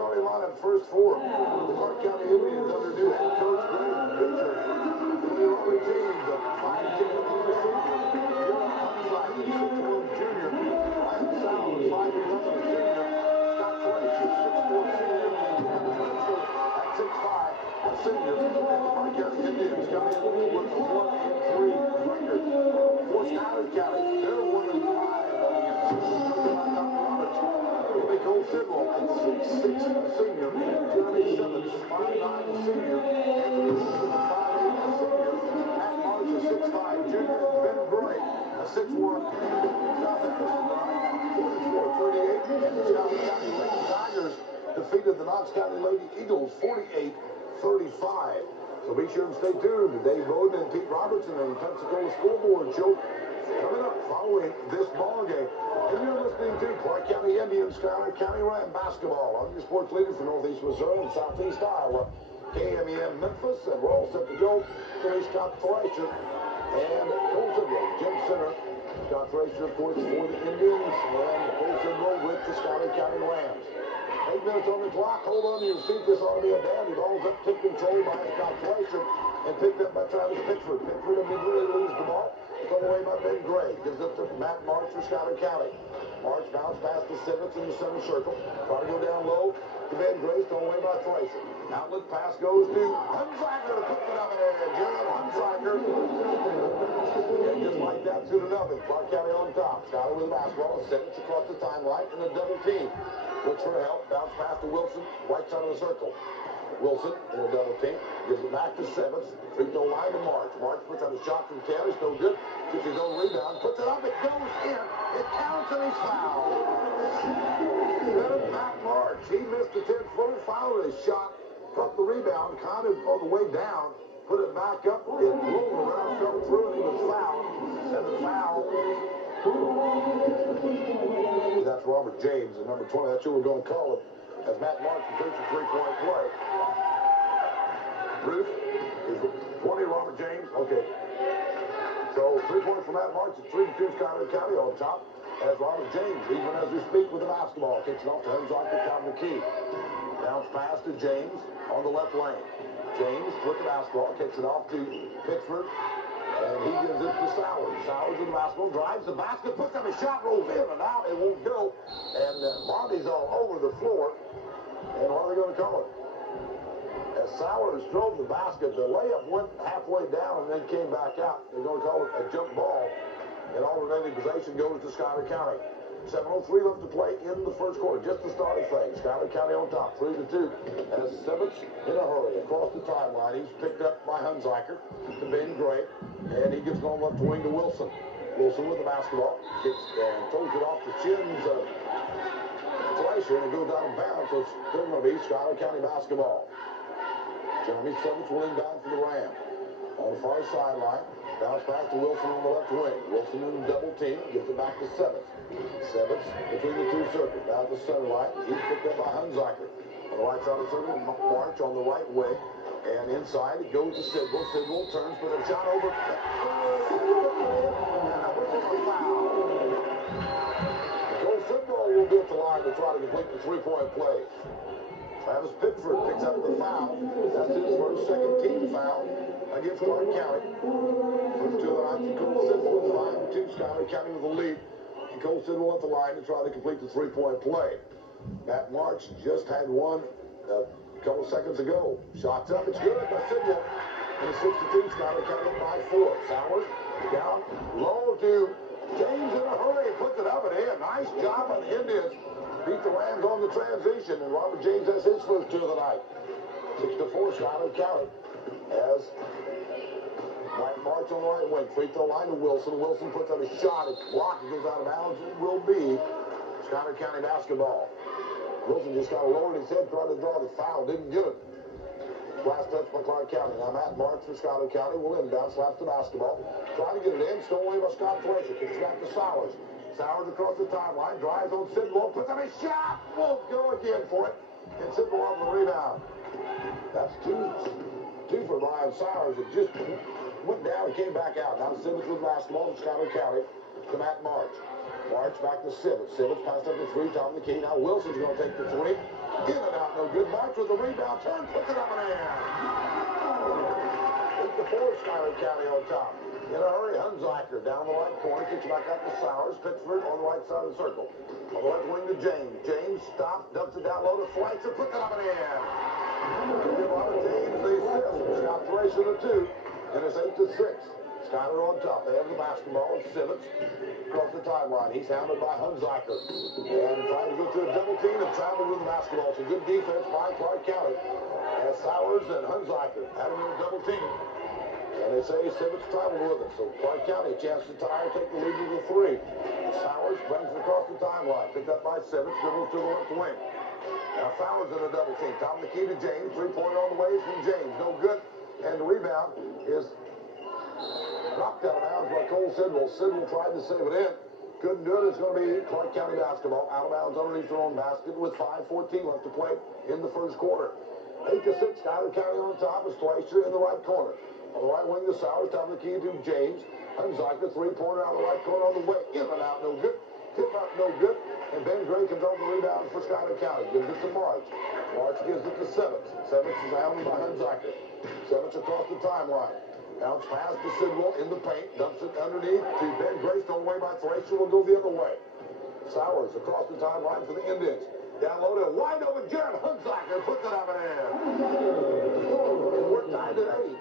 starting lineup, first four. The Clark County Indians under new head coach Greg Pitcher. Robert James, a 5'10" senior. Garrett Upside, a 6'1" junior. Ryan Sowell, a 5'11" senior. Scott Frazier, 6'4" senior. And Spencer at 6'5", a senior. And the Clark County Indians coming in with a 1-3 record. For Schuyler County, they're 1-5 against Cole Sidwell, a 6'6" senior. Jeremy Simmons, 5'9" senior. Anthony Wilson, a 5'8" senior. Matt Marsh, a 6'5" junior. Ben Gray, a 6'1". South Anderson, 44-38. And the Schuyler County Lady Tigers defeated the Knox County Lady Eagles 48-35. So be sure and stay tuned to Dave Bowden and Pete Robertson and the Pensacola Scoreboard Show coming up following this ball game. And you're listening to Clark County Indians, Schuyler County Rams basketball on your sports leader for Northeast Missouri and Southeast Iowa, KMEM Memphis. And we're all set to go. Today's Scott Frazier and Cole Sidwell, Jim Center. Scott Frazier, of course, for the Indians, and Cole Sidwell with the Schuyler County Rams. 8 minutes on the clock. Hold on to your seat. This ought to be a dandy. Ball's up, tip control by Scott Frazier and picked up by Travis Pickford. Pickford immediately loses the ball. Put away by Ben Gray. Gives it to Matt March for Schuyler County. March bounce past the Simmons in the center circle. Try to go down low to Ben Gray. Thrown away by Frazier. Outlet pass goes to Hunziker to put it up in there. Jared Hunziker. And just like that, 2-0. Clark County on top. Schuyler with the basketball. Simmons across the timeline in a double team. Looks for help. Bounce pass to Wilson. Right side of the circle. Wilson in a double team. Gives it back to Simmons. Free throw line to March. March puts out a shot from 10. It's no good. Gets his own rebound. Puts it up. It goes in. It counts and he's fouled. Matt March. He missed the 10-footer. Fouled his shot. Caught the rebound. Caught it on the way down. Put it back up. It rolled around. Fell through and he was fouled. And the foul. That's Robert James, and number 20. That's who we're going to call him. As Matt March completes a three-point play. Bruce is 20, Robert James. Okay. So 3 points for Matt March. It's 3-2 Schuyler County on top. As Robert James, even as we speak with the basketball, kicks it off to Hunziker down the key. Bounce pass to James on the left lane. James with the basketball, kicks it off to Pittsford. And he gives it to Sowers. Sowers with the basketball, drives the basket, puts up a shot, rolls in and out. It won't go. And Monty's all over the floor. And what are they going to call it? As Sowers drove the basket, the layup went halfway down and then came back out. They're going to call it a jump ball. And alternating possession goes to Schuyler County. 7:03 left to play in the first quarter. Just the start of things. Schuyler County on top, 3-2. As Simmons in a hurry across the timeline. He's picked up by Hunziker to Ben Gray. And he gets on left wing to Wilson. Wilson with the basketball. Gets and throws it off the shins of Fleischer, and it goes out of bounds. So it's still going to be Schuyler County basketball. Jeremy Simmons will inbound for the Rams. On the far sideline. Bounce back to Wilson on the left wing. Wilson in the double team. Gives it back to Simmons. Simmons between the two circles. Down the center line. He's picked up by Hunziker. On the right side of the circle. March on the right wing. And inside it goes to Sidwell. Sidwell turns, put a shot over. And a whistle for foul. Cole Sidwell will be at the line to try to complete the three-point play. Travis Pickford picks up the foul. That's his first second team foul against Clark County. First two of the night for Cole Sidwell. 5-2 Schuyler County with the lead. And Cole Sidwell at the line to try to complete the three-point play. Matt March just had one a couple seconds ago. Shots up. It's good by Sidwell. And a 6-2 Schuyler County by 4. Sowers down low to James in a hurry. Puts it up and in. Nice job on the Indians. Beat the Rams on the transition, and Robert James has his first two of the night. 6-4 Schuyler County as Mike March on the right wing. Free throw line to Wilson. Wilson puts up a shot. It's blocked. It goes out of bounds. It will be Schuyler County basketball. Wilson just kind of lowered his head, tried to draw the foul. Didn't get it. Last touch by Clark County. Now Matt March for Schuyler County will inbound. Slaps the basketball. Trying to get it in. Stolen away by Scott Frazier. Kicks back to Sowers. Sowers across the timeline, drives on Sidwell, puts up a shot, won't go again for it, and Sidwell on the rebound. That's two for Ryan Sowers. It just went down and came back out. Now Simmons with basketball from Schuyler County to Matt March. March back to Simmons. Simmons passed up the three, top of the key. Now Wilson's going to take the three. In and out, no good. March with the rebound, turn, puts it up and in. 8-4, Schuyler County on top. In a hurry, Hunziker down the right corner, kicks back up to Sowers. Pittsford on the right side of the circle. On the left wing to James. James stops, dumps it down low to Schweitzer, puts it up and in. Give Robert James the assist. Scott Thracer the 2, and it's 8-6. Schuyler on top. They have the basketball. It's Simmons across the timeline. He's hounded by Hunziker. And trying to go through a double team and travel with the basketball. Some good defense by Clark County. As Sowers and Hunziker having a double team. And they say Simmons traveled with it. So Clark County a chance to tie or take the lead to the 3. Sowers brings it across the timeline. Picked up by Simmons. Dribbles to the left wing. Now Sowers in a double team. Top of the key to James. 3-pointer on the way from James. No good. And the rebound is knocked out of bounds by Cole Sidwell. Sidwell tried to save it in. Couldn't do it. It's going to be Clark County basketball. Out of bounds underneath their own basket with 5:14 left to play in the first quarter. 8-6. Schuyler County on top is Thracer in the right corner. On the right wing to Sowers. Top of the key to James. Hunziker, 3-pointer on the right corner on the way. In and out, no good. Tip up, no good. And Ben Gray comes over the rebound for Schuyler County. Gives it to March. March gives it to Simmons. Simmons is hounded by Hunziker. Simmons across the timeline. Bounce pass to Sidwell in the paint. Dumps it underneath to Ben Gray. Stolen away by Thracer. Will go the other way. Sowers across the timeline for the Indians. Down low to wide open Jared Hunziker. Puts it up and in. And we're tied at 8.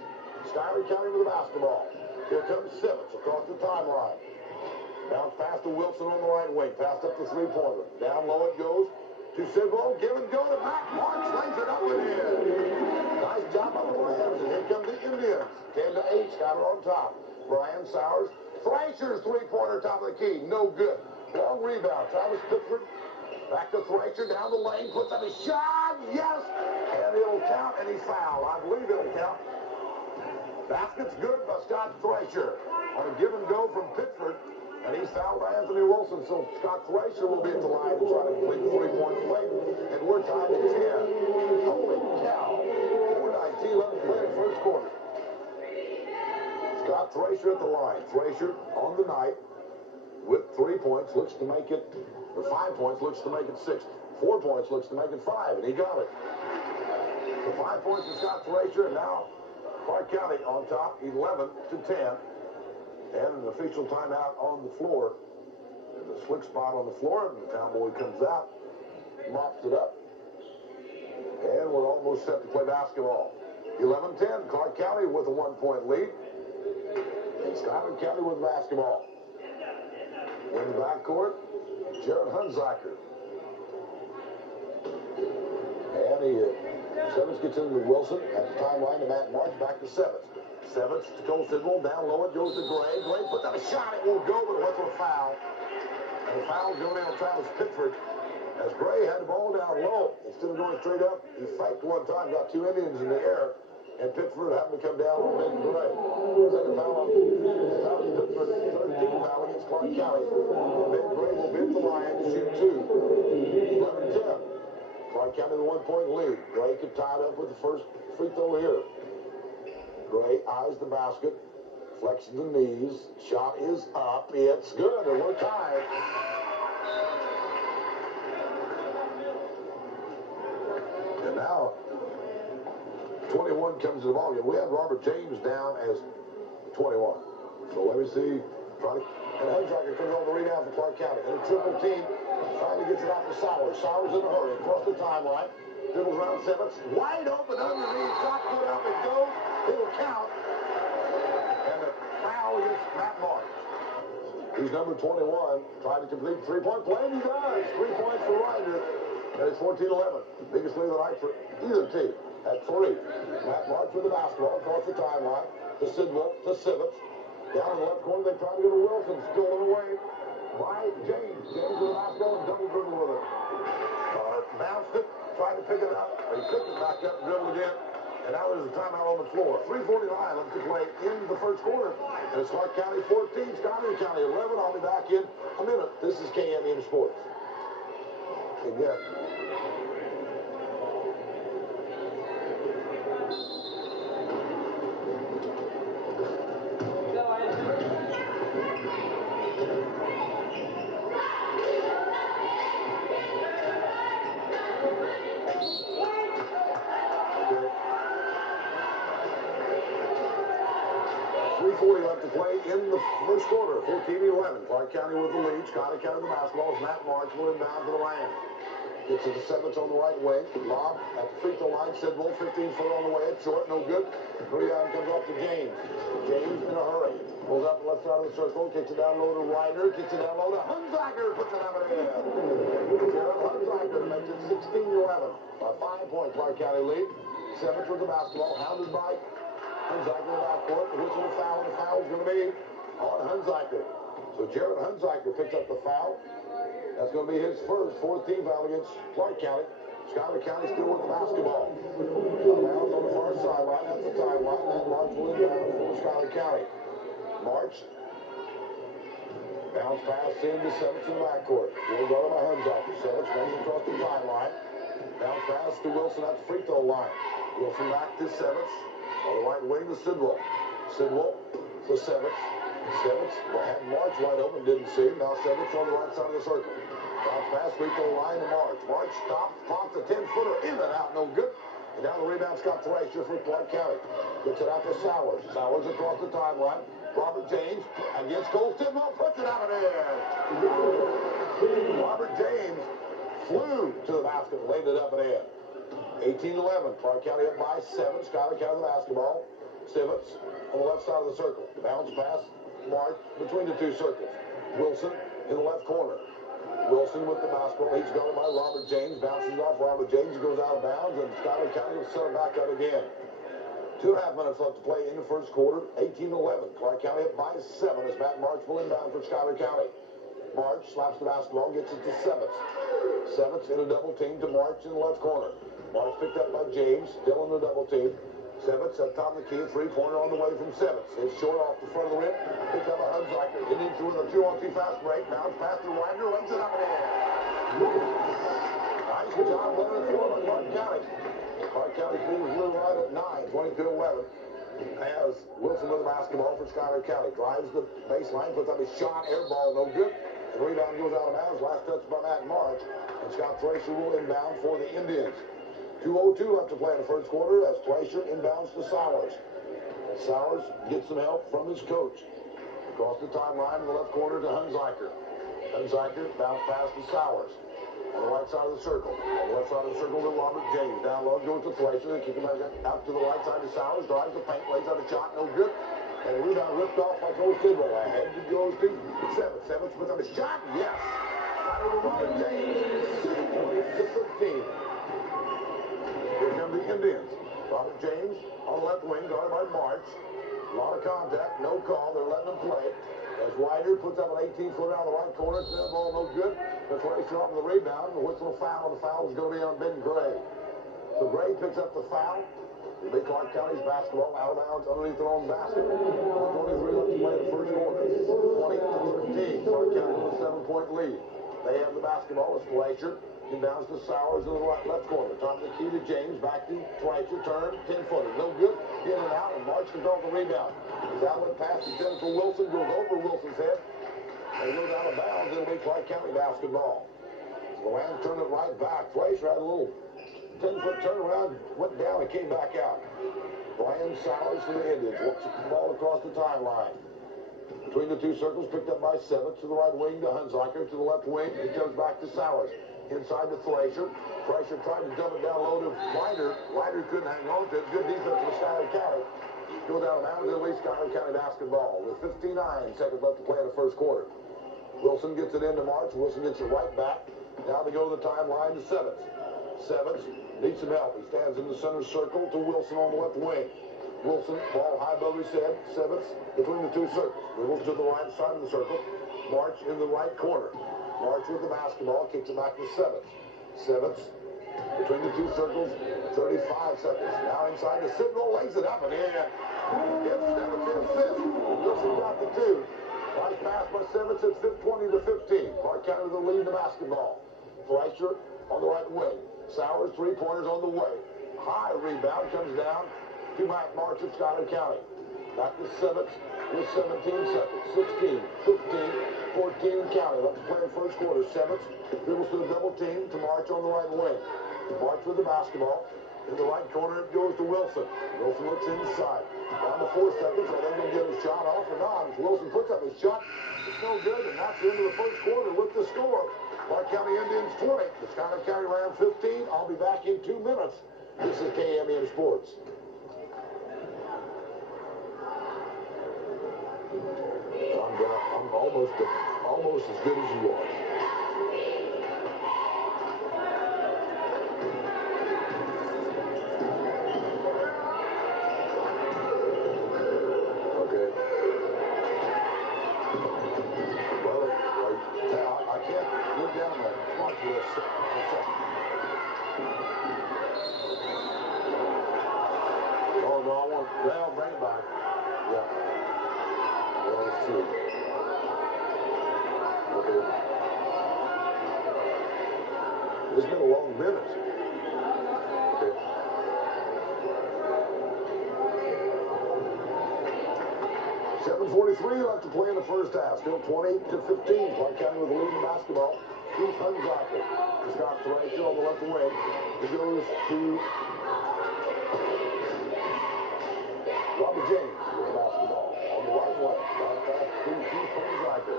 Schuyler County with the basketball. Here comes Simmons across the timeline. Bounce pass to Wilson on the right wing. Pass up the 3-pointer. Down low it goes to Sidwell. Give and go to Matt March. Lays it up and in. Nice job on the Rams. And here come the Indians. 10-8. Schuyler on top. Brian Sowers. Thracer's 3-pointer top of the key. No good. Long rebound. Travis Pittsford. Back to Thracer. Down the lane. Puts up a shot. Yes. And it'll count. And he's fouled. I believe it'll count. Basket's good by Scott Thracer. On a give and go from Pittsford. And he's fouled by Anthony Wilson, so Scott Thracer will be at the line to try to complete the 3-point play. And we're tied at 10. Holy cow. 4:19 left to play in the first quarter. Scott Thracer at the line. Thracer on the night with 3 points. Looks to make it, or 5 points, looks to make it 6. 4 points, looks to make it 5, and he got it. So 5 points for Scott Thracer, and now Clark County on top, 11-10. And an official timeout on the floor. There's a slick spot on the floor, and the Cowboy comes out, mops it up, and we're almost set to play basketball. 11-10, Clark County with a 1-point lead, and Schuyler County with basketball. In the backcourt, Jared Hunziker. And Simmons gets into Wilson at the timeline to Matt March, back to Simmons. Simmons to Cole Sidwell, down low it goes to Gray. Gray puts up a shot, it won't go, but what's a foul? And the foul going on Travis Pittsford. As Gray had the ball down low, instead of going straight up, he faked one time, got 2 Indians in the air, and Pittsford happened to come down on Ben Gray. Second foul on Travis Pittsford, 13 foul against Clark County. Ben Gray will be at the line to shoot 2. 11-10. Clark County the 1-point lead. Gray could tie it up with the first free throw here. Gray eyes the basket, flexes the knees, shot is up, it's good, and we're tied. And now, 21 comes to the ballgame. We have Robert James down as 21. So let me see, and Hunziker comes on the rebound for Clark County. And a triple team trying to get it out to Sowers. Sowers in a hurry, across the timeline. Dribbles around Simmons, wide open underneath, shot put up, it goes. It'll count. And the foul against Matt March. He's number 21. Trying to complete the 3-point play, and he does. 3 points for Ryder. And it's 14-11. Biggest lead of the night for either team at 3. Matt March with the basketball across the timeline to Sidwell, to Simmons. Down in the left corner, they try to go to Wilson. Stolen away by James. James with the basketball and double dribble with it. Bounced it, tried to pick it up. He picked it back up, dribbled it in. And now there's a timeout on the floor. 3:49 left to play in the first quarter. And it's Clark County 14, Schuyler County 11. I'll be back in a minute. This is KMM Sports. Again. 3:40 left to play in the first quarter. 14-11. Clark County with the lead. Schuyler County the basketball as Matt March will inbound to the land. Gets to the 7th on the right wing. Lob at the free throw line. Sidwell 15-foot on the way. It's short, no good. Rebound comes off to James. James in a hurry. Pulls up the left side of the circle. Kicks it down low to Ryder. Kicks it down low to Hunziker. Puts it up and in. Jared Hunziker makes it 16-11. A 5-point Clark County lead. 7th with the basketball. Hounded by Hunziker in the backcourt. The whistle of foul. The foul is going to be on Hunziker. So Jared Hunziker picks up the foul. That's going to be his first 4th team foul against Clark County. Schuyler County still with the basketball. Bounce on the far sideline. That's the timeline. That March will inbound for Schuyler County. March. Bounce pass into Sevitz in the backcourt. Will go to Hunziker. Sevitz runs across the timeline. Bounce pass to Wilson at the free throw line. Wilson back to Sevitz. On the right wing to Sidwell. Sidwell for Sevitz. Sevitz had March wide open, didn't see him. Now Sevitz on the right side of the circle. Bounce pass, free throw line to March. March stops, pops a 10-footer in and out, no good. And now the rebound, Scott Thrasher for Clark County. Gets it out to Sowers. Sowers across the timeline. Robert James against Cole Sidwell, puts it out of there. Robert James flew to the basket, laid it up and in. 18-11. Clark County up by 7. Schuyler County basketball. Simmons on the left side of the circle. Bounce pass. March between the two circles. Wilson in the left corner. Wilson with the basketball. He's guarded by Robert James. Bounces off Robert James. He goes out of bounds, and Schuyler County will set it back up again. 2.5 minutes left to play in the first quarter. 18-11. Clark County up by 7 as Matt March will inbound for Schuyler County. March slaps the basketball, gets it to Sevitz. Sevitz in a double team to March in the left corner. March picked up by James, still in the double team. Sevitz at top of the key, 3-pointer on the way from Sevitz. It's short off the front of the rim. Picked up by Hunziker. Getting into a 2-on-2 fast break. Bounce pass to Ryder. Lays it up and in. Nice job running the floor by Clark County. Clark County leads Blue right at 9, 22-11. As Wilson with the basketball for Schuyler County. Drives the baseline, puts up his shot. Air ball, no good. The rebound goes out of bounds. Last touch by Matt March. And Scott Thrasher will inbound for the Indians. 2:02 left to play in the first quarter as Thrasher inbounds to Sowers. Sowers gets some help from his coach. Across the timeline in the left corner to Hunziker. Hunziker bounce pass to Sowers. On the right side of the circle. On the left side of the circle to Robert James. Down low goes to Thrasher. They kick him back out to the right side to Sowers. Drives the paint, lays out a shot, no good. And the rebound ripped off by Cole Sidwell. Ahead he goes to Sevitz. Sevitz puts up a shot. Yes. Right over Robert James. 20-15. Here come the Indians. Robert James on the left wing, guarded by March. A lot of contact, no call. They're letting him play. As Ryder puts up an 18-footer out of the right corner. It's that ball no good. That's Thrasher off the rebound. The whistle foul. The foul is going to be on Ben Gray. So Gray picks up the foul. It'll be Clark County's basketball out of bounds underneath their own basket. 23 left to play the first quarter. 20-13. Clark County with a 7-point lead. They have the basketball. It's Thrasher. Inbounds to Sowers in the left corner. Top of the key to James. Back to Thrasher. Turn. 10-footer. No good. In and out. And March controls the rebound. His outlet pass to Jennifer Wilson. Goes over Wilson's head. And goes out of bounds. It'll be Clark County basketball. The Rams turn it right back. Thrasher had a little 10-foot turnaround. Went down and came back out. Brian Sowers for the Indians. Walks the ball across the timeline. Between the two circles. Picked up by Sevitz to the right wing to Hunziker. To the left wing. He comes back to Sowers. Inside to Thrasher. Thrasher tried to dump it down low to Ryder. Ryder couldn't hang on to it. Good defense for Schuyler County. Goes out of bounds. It'll be Schuyler County basketball with 59 seconds left to play in the first quarter. Wilson gets it into March. Wilson gets it right back. Now they go to the timeline to Sevitz. Sevitz needs some help. He stands in the center circle to Wilson on the left wing. Wilson, ball high above his head. Sevitz between the two circles. Dribbles to the right side of the circle. March in the right corner. March with the basketball, kicks it back to Sevitz. Sevitz between the two circles, 35 seconds. Now inside the Sidwell, lays it up and in. It's Sevitz in fifth. Wilson got the two. Right pass by Sevitz, it's 20-15. Clark County with the lead in the basketball. Thrasher on the right wing. Sowers, 3-pointers on the way. High rebound comes down to Matt March of Schuyler County. Back to Sevitz with 17 seconds. 16, 15. 14 County. Left to play in the first quarter. Sevitz dribbles to the double team to March on the right wing. March with the basketball. In the right corner, it goes to Wilson. Wilson looks inside. Down to 4 seconds. Are they going to get a shot off or not? As Wilson puts up his shot, it's no good, and that's the end of the first quarter with the score. Clark County Indians 20, the Schuyler County Rams 15. I'll be back in 2 minutes. This is KMEM Sports. I'm almost as good as you are. Okay. Well, I can't look down the clock list for a second. Oh, no, I want, well, bring it back. Yeah. Well, let's see. Okay. It's been a long minute. Okay. 7:43 left to play in the first half. Still 20-15. Clark County with the lead in basketball. Keith Hunzacker. Scott Thrasher on the left wing. It goes to Robert James with the basketball on the right wing. Right back to Keith Hunzacker.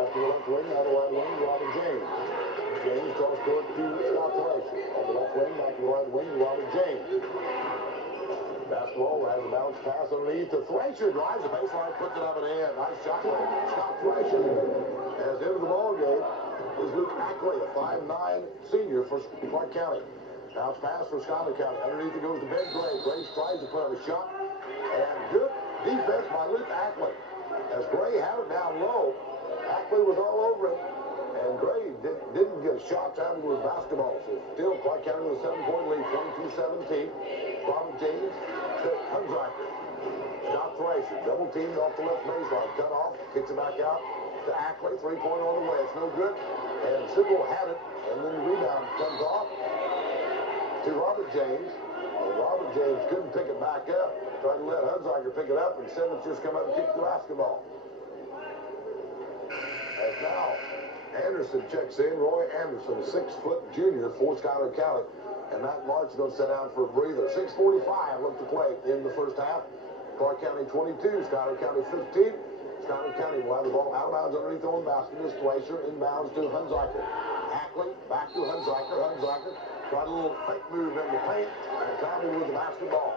After the left wing, now the right wing, Robert James. James cross court to Scott Thrasher. On the left wing, back to the right wing, Robert James. Basketball has a bounce pass underneath to Thrasher. Drives the baseline, puts it up and in. Nice shot by Scott Thrasher. As into the ball game is Luke Ackley, a 5'9" senior for Clark County. Bounce pass for Schuyler County. Underneath it goes to Ben Gray. Gray tries to put up a shot. And good defense by Luke Ackley. As Gray had it down low, Ackley was all over it. And Gray didn't get a shot time with basketball. So still Clark County with a 7-point lead, 22-17. Robert James to Hunzacker. Scott Thrasher, double teamed off the left baseline. Cut off, kicks it back out to Ackley. 3-point on the way. It's no good. And Sidwell had it. And then the rebound comes off to Robert James. And Robert James couldn't pick it back up. Tried to let Hunzacker pick it up. And Simmons just come up and kick the basketball. And now Anderson checks in. Roy Anderson, a 6-foot junior for Schuyler County. And Matt March is going to sit down for a breather. 6:45 left to play in the first half. Clark County 22, Schuyler County 15. Schuyler County will have the ball out of bounds underneath the own basket. This Thrasher inbounds to Hunzacker. Ackley back to Hunzacker. Hunzacker tried a little fake move in the paint and Tommy with the basketball.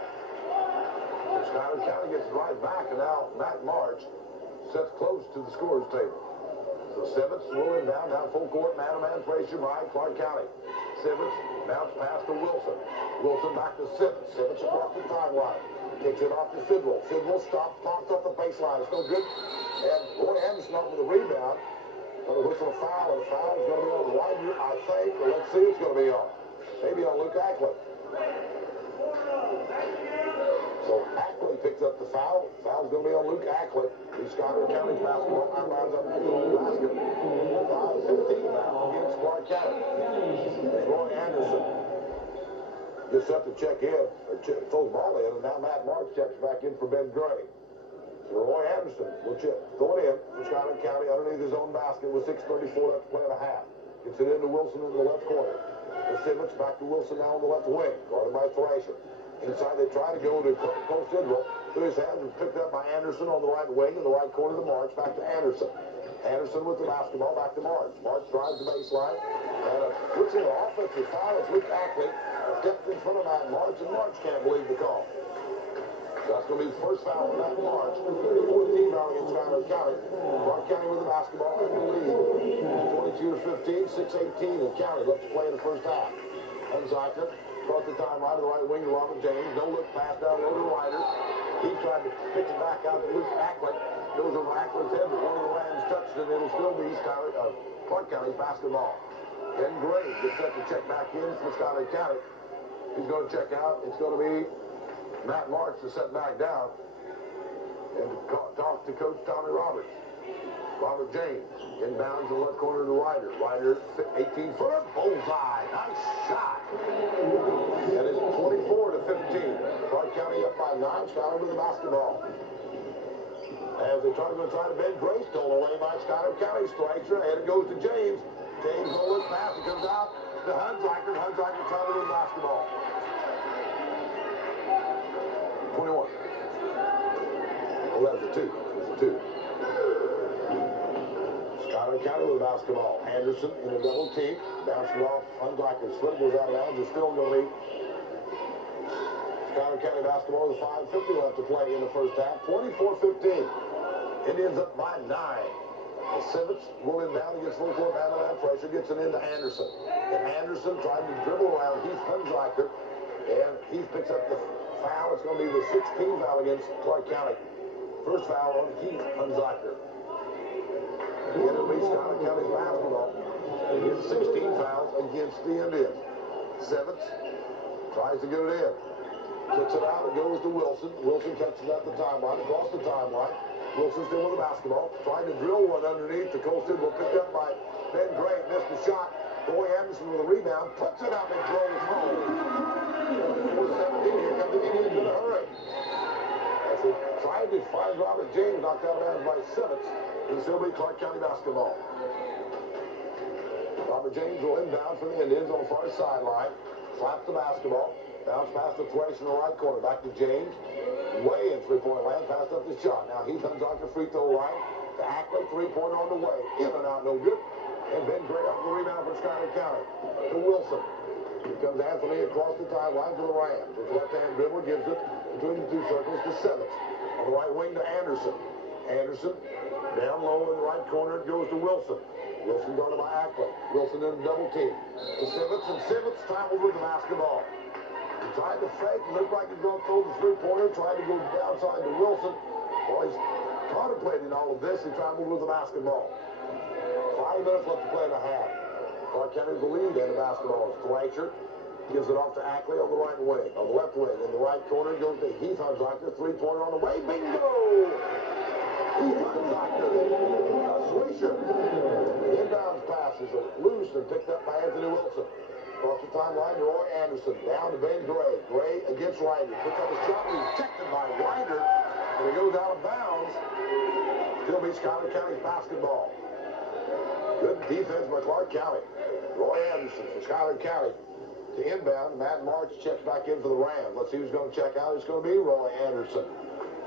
And Schuyler County gets right back, and now Matt March sets close to the scorer's table. So Simmons rolling down full court, man-to-man pressure by Clark County. Simmons bounce pass to Wilson. Wilson back to Simmons. Simmons across the timeline. Kicks it off to Sidwell. Sidwell pops off the baseline. It's no good. And Roy Anderson up with a rebound. Going to whistle a foul. And the foul is going to be on Ryder, I think. But let's see, it's going to be on. Maybe on Luke Ackley. So Ackley picks up the foul. Foul's going to be on Luke Ackley. He's Schuyler County's basketball. Outbounds up to the basket. 5:15 now against Clark County. Roy Anderson gets up to check in, or throws the ball in, and now Matt March checks back in for Ben Gray. So Roy Anderson will throw it in for Schuyler County underneath his own basket with 6:34 left to play and a half. Gets it into Wilson in the left corner. To Simmons back to Wilson now on the left wing, guarded by Thrasher. Inside they try to go to Cole Sidwell. Through his hands was picked up by Anderson on the right wing in the right corner to March. Back to Anderson. Anderson with the basketball back to March. March drives the baseline. And puts in an offensive foul as Luke Ackley stepped in front of Matt March, and March can't believe the call. That's going to be the first foul on Matt March. 14 foul against Schuyler County. Clark County with the basketball in the lead. 22-15, 6:18 in County left to play in the first half. Hunzacker across the timeline to the right wing to Robert James. No look pass down low to Ryder. He tried to pitch it back out to Luke Ackley. Goes over Ackley's head, but one of the Rams touched it. It'll still be Clark County basketball. Ben Gray gets set to check back in for Schuyler County. He's going to check out. It's going to be Matt March to set back down and talk to Coach Tommy Roberts. Robert James inbounds in the left corner to Ryder. Ryder, 18-footer, bullseye. Nice shot. And it's 24-15. Clark County up by 9. Schuyler with the basketball. As they try to go inside, Ben Gray stolen away by Schuyler County. Strikes her, and it goes to James. James on look pass. It comes out. to Hunziker. Hunziker trying to win the basketball. 21. 11 to 2. It's a 2. Schuyler County with the basketball. Anderson in a double team. Bounced it off. Hunziker's foot goes out of bounds. They're still going to lead. Schuyler County basketball with 5:50 left to play in the first half. 24-15. Indians up by 9. The Simmons will inbound against full court man-to-man pressure. Gets it into Anderson. And Anderson tried to dribble around Heath Hunziker. And Heath picks up the foul. It's going to be the 16th foul against Clark County. First foul on Heath Hunziker. And it'll be Schuyler County's basketball. He gets 16 fouls against the Indians. Simmons tries to get it in. Kicks it out. It goes to Wilson. Wilson catches it at the timeline. Across the timeline. Wilson still with the basketball. Trying to drill one underneath. The Coastal will pick up by Ben Gray. Missed the shot. Roy Anderson with a rebound. Puts it up and throws home. 4-17. Here comes the Indians in a hurry. As they tried to find Robert James, knocked out of bounds by Simmons. It'll still be Clark County basketball. Robert James will inbound for the Indians on the far sideline. Slaps the basketball. Bounce past the Thresh in the right corner. Back to James. Way in three-point land. Passed up the shot. Now Heath Hunziker free throw line. To Ackley. Three-pointer on the way. In and out. No good. And Ben Gray off the rebound for Schuyler County. To Wilson. Here comes Anthony across the timeline to the Rams. With left-hand dribble. Gives it between the two circles to Simmons. On the right wing to Anderson. Anderson. Down low in the right corner, it goes to Wilson. Wilson guarded by Ackley. Wilson in a double team. To Simmons, and Simmons traveled with the basketball. He tried to fake, looked like he's going to throw the three-pointer, tried to go downside to Wilson. While he's contemplating all of this, he traveled with the basketball. 5 minutes left to play in the half. Clark County's the lead in the basketball. Fleischer gives it off to Ackley on the right wing. On the left wing, in the right corner, goes to Heath Hunziker. Three-pointer on the way. Bingo! Schuyler. The inbounds pass is loose and picked up by Anthony Wilson. Across the timeline, Roy Anderson down to Ben Gray. Gray against Ryder. Puts up a shot. Rejected by Ryder. And it goes out of bounds. Still be Schuyler County's basketball. Good defense by Clark County. Roy Anderson for Schuyler County. To inbound, Matt March checks back in for the Rams. Let's see who's going to check out. It's going to be Roy Anderson.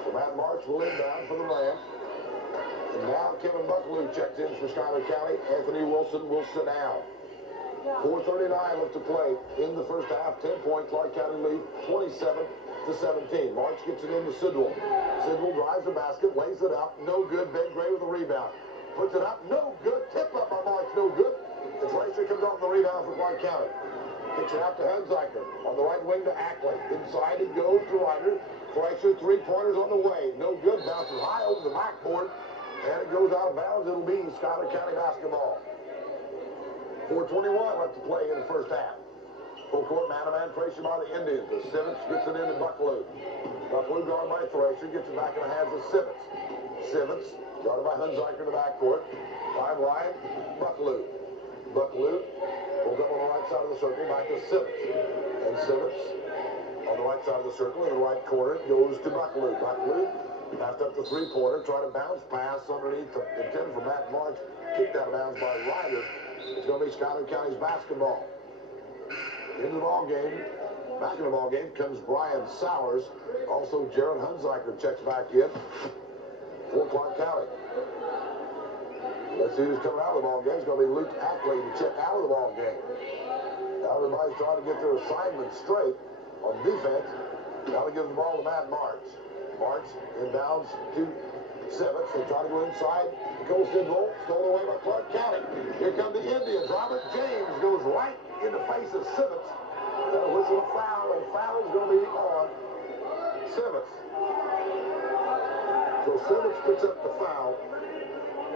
So Matt March will inbound for the Rams. And now Kevin Buckaloo checks in for Schuyler County. Anthony Wilson will sit down. 4:39 left to play in the first half. 10-point Clark County lead, 27-17. March gets it into Sidwell. Sidwell drives the basket, lays it up. No good. Ben Gray with a rebound. Puts it up. No good. Tip up by March. No good. The Tracer comes off the rebound for Clark County. Kicks it out to Hunziker. On the right wing to Ackley. Inside it goes to Ryder. Tracer, three-pointers on the way. No good. Bounces high over the backboard. And it goes out of bounds. It'll be Schuyler County basketball. 4:21 left to play in the first half. Full court man-to-man pressure by the Indians. As Simmons gets it into Buckaloo. Buckaloo guarded by Thresh. Gets it back in the hands of Simmons. Simmons guarded by Hunziker in the backcourt. Timeline, Buckaloo. Buckaloo pulls up on the right side of the circle. Back to Simmons. And Simmons on the right side of the circle in the right corner goes to Buckaloo. Buckaloo passed up the three-pointer. Trying to bounce pass underneath. Intended for Matt March. Kicked out of bounds by Ryder. It's going to be Schuyler County's basketball. Into the ball game. Back in the ball game comes Brian Sowers. Also, Jared Hunziker checks back in for Clark County. Let's see who's coming out of the ball game. It's going to be Luke Ackley to check out of the ball game. Now everybody's trying to get their assignment straight on defense. Now they give the ball to Matt March. March inbounds to Simmons. They try to go inside. Goes Sidwell. Stolen away by Clark County. Here come the Indians. Robert James goes right in the face of Simmons. They'll whistle a foul, and foul is going to be on Simmons. So Simmons picks up the foul.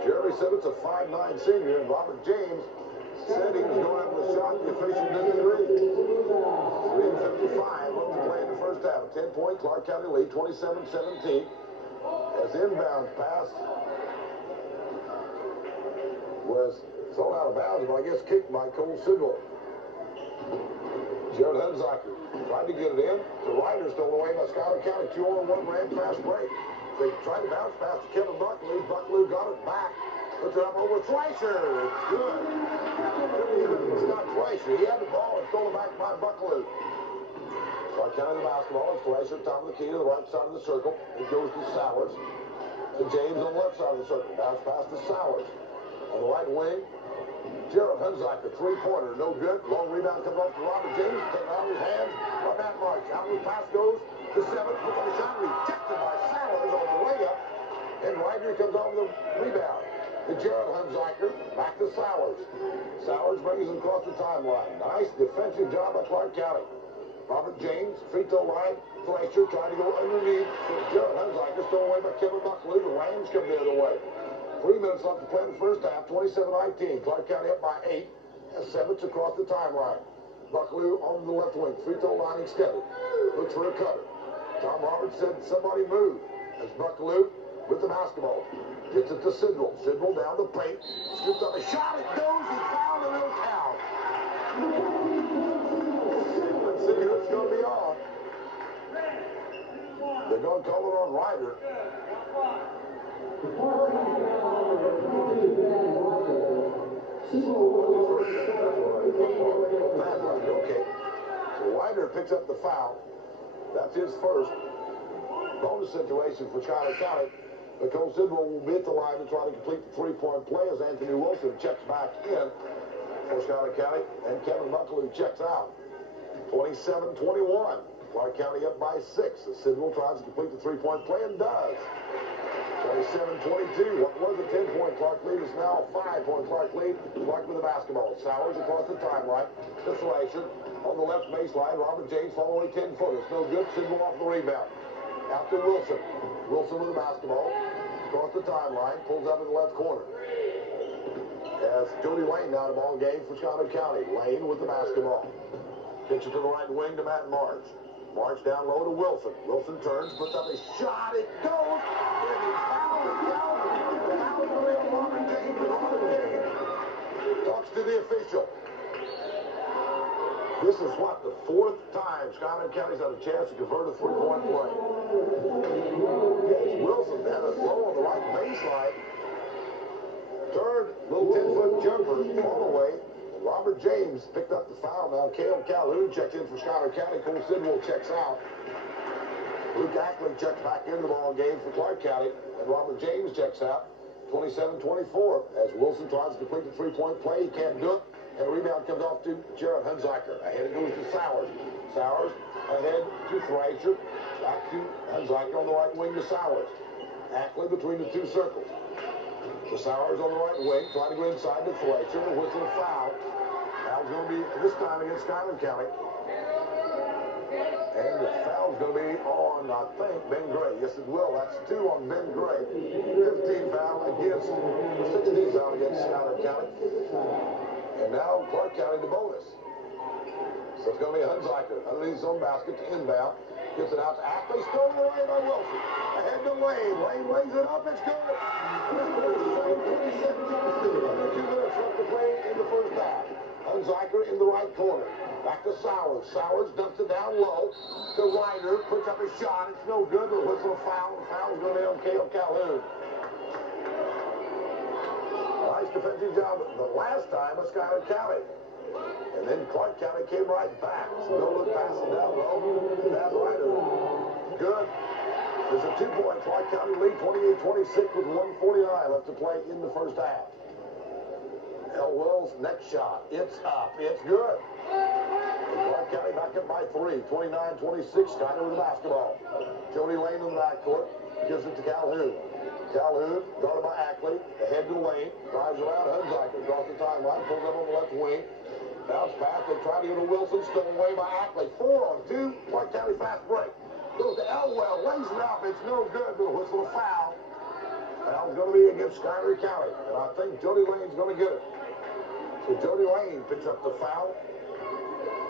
Jeremy Simmons, a 5'9" senior, and Robert James said he was going after the shot. The official didn't agree. 3:55 left to play in the first half. 10-point Clark County lead, 27-17. As inbound pass was thrown out of bounds, but I guess kicked by Cole Sidwell. Jared Hunziker tried to get it in. The Ryder stolen away by Schuyler County. 2-on-1 ran fast break. They tried to bounce pass to Kevin Buckaloo. Buckaloo got it back. Puts it up over Fleischer. It's good. It's not Fleischer. He had the ball and stole it back by Buckaloo. Clark County the basketball. It's Fleischer, top of the key to the right side of the circle. It goes to Sowers. To James on the left side of the circle. Bounce pass to Sowers. On the right wing, Jared Hunziker, three-pointer, no good. Long rebound comes off to Robert James. Taken out of his hands by Matt March. Outward pass goes to Simmons. Puts on a shot rejected by Sowers on the layup. And Ryder comes off the rebound. To Jared Hunziker, back to Sowers. Sowers brings it across the timeline. Nice defensive job by Clark County. Robert James, free throw line. Fleischer trying to go underneath. Jared Hunziker stolen away by Kevin Buckaloo. The Rams come the other way. 3 minutes left to play in the first half. 27-19. Clark County up by 8. As Sevitz across the timeline. Buckaloo on the left wing. Free throw line extended. Looks for a cutter. Tom Roberts said somebody move. As Buckaloo with the basketball. Gets it to Sidwell. Sidwell down the paint. Scoops up a shot. It goes. He fouled and it'll count. Let's see who's going to be on. They're going to call it on Ryder. Okay. So Ryder picks up the foul. That's his first. Bonus situation for Schuyler County. Nicole Sidwell will be at the line to try to complete the three-point play as Anthony Wilson checks back in for Schuyler County, and Kevin Buckaloo checks out. 27-21. Clark County up by 6 as Sidwell tries to complete the three-point play and does. 27-22. What was a 10-point Clark lead is now a 5-point Clark lead. Clark with the basketball. Sowers across the timeline to Fleischer. On the left baseline, Robert James following 10-footers. No good. Sidwell off the rebound. Out to Wilson. Wilson with the basketball. Across the timeline. Pulls up in the left corner. As Jody Lane now the ball game for Schuyler County. Lane with the basketball. Pitch it to the right wing to Matt March. March down low to Wilson. Wilson turns, puts up a shot. It goes. And he fouls down. Foul on Robert James. And Robert James talks to the official. This is what, the 4th time Schuyler County's had a chance to convert a three-point play. Wilson had a throw on the right baseline. Third little 10-foot jumper, fall away. Robert James picked up the foul. Now Cale Calhoun checks in for Schuyler County. Cole Sidwell checks out. Luke Ackley checks back into the ball game for Clark County. And Robert James checks out. 27-24 as Wilson tries to complete the three-point play. He can't do it. And the rebound comes off to Jared Hunziker. Ahead it goes to Sowers. Sowers ahead to Fleischer. Back to Hunziker on the right wing to Sowers. Ackley between the two circles. So Sowers on the right wing, trying to go inside to Fleischer. The whistle a foul. Foul's going to be this time against Schuyler County. And the foul's going to be on, I think, Ben Gray. Yes, it will. That's 2 on Ben Gray. 15 foul against, 16 foul against Schuyler County. And now Clark County the bonus. So it's going to be Hunziker underneath his own basket to inbound. Gets it out to Ackley. Stolen away by Wilson. Ahead to Lane. Lane lays it up. It's good. 2 minutes left to play in the first half. Hunziker in the right corner. Back to Sowers. Sowers dumps it down low. The Ryder puts up a shot. It's no good. The whistle a foul. The foul's going to be on Cale Calhoun. Nice defensive job the last time with Schuyler County. And then Clark County came right back. So no look passing down low. That Ryder. Good. There's a 2-point Clark County lead, 28-26 with 1:49 left to play in the first half. Elwell's next shot. It's up. It's good. And Clark County back up by 3. 29-26. Schuyler with the basketball. Jody Lane in the backcourt. Gives it to Calhoun. Calhoun, guarded by Ackley. Ahead to Lane. Drives around Hunziker. Across the timeline. Pulls up on the left wing. Bounce pass. They try to get to Wilson. Stolen away by Ackley. 4 on 2. Clark County fast break. Goes to Elwell. Lays it up. It's no good. But a whistle a foul. Foul's going to be against Schuyler County. And I think Jody Lane's going to get it. So Jody Lane picks up the foul.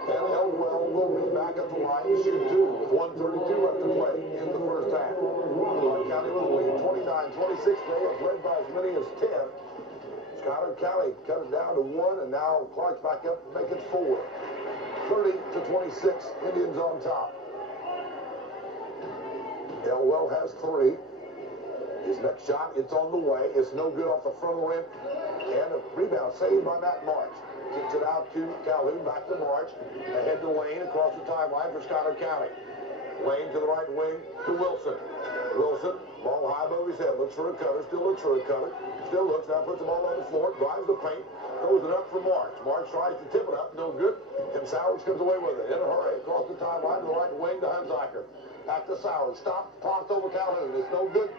And Elwell will be back at the line to shoot 2 with 1:32 left to play in the first half. Clark County with the lead 29-26. They have led by as many as 10. Schuyler County cut it down to 1, and now Clark's back up to make it 4. 30-26. Indians on top. Elwell has 3. His next shot, it's on the way. It's no good off the front of the rim. And a rebound saved by Matt March. Kicks it out to Calhoun, back to March. Ahead to Lane, across the timeline for Schuyler County. Lane to the right wing to Wilson. Wilson, ball high above his head. Looks for a cutter, still looks for a cutter. Still looks, now puts the ball on the floor, drives the paint, throws it up for March. March tries to tip it up, no good. And Sowers comes away with it in a hurry. Across the timeline to the right wing to Hunziker. Back to Sowers. Stop, popped over Calhoun. It's no good.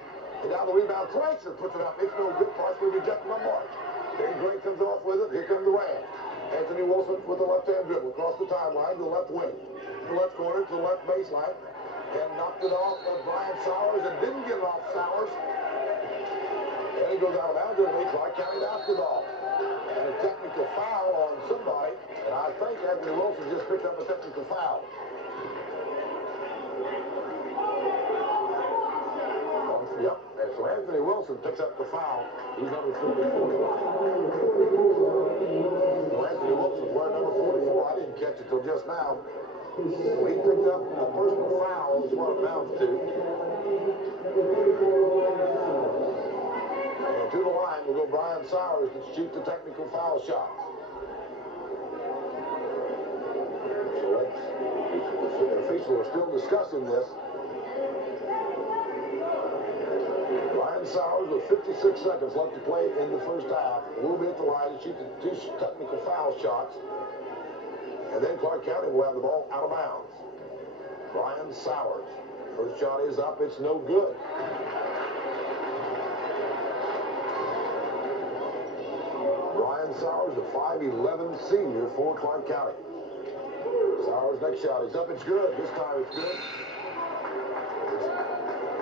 And down the rebound, Tracer puts it up. It's no good. Partially rejected by March. Then Gray comes off with it. Here comes the Rams. Anthony Wilson with the left-hand dribble. Across the timeline to the left wing. To the left corner, to the left baseline. And knocked it off of Brian Sowers and didn't get it off Sowers. And he goes out of bounds and Clark County basketball. And a technical foul on somebody. And I think Anthony Wilson just picked up a technical foul. Yep, and so Anthony Wilson picks up the foul. He's number 44. So Anthony Wilson's wearing number 44. I didn't catch it till just now. He picked up a personal foul is what it amounts to. And to the line will go Brian Sowers to shoot the technical foul shot. So the officials are still discussing this. Brian Sowers with 56 seconds left to play in the first half will be at the line to shoot the two technical foul shots. And then Clark County will have the ball out of bounds. Brian Sowers. First shot is up. It's no good. Brian Sowers, a 5'11 senior for Clark County. Sowers' next shot is up. It's good. This time it's good.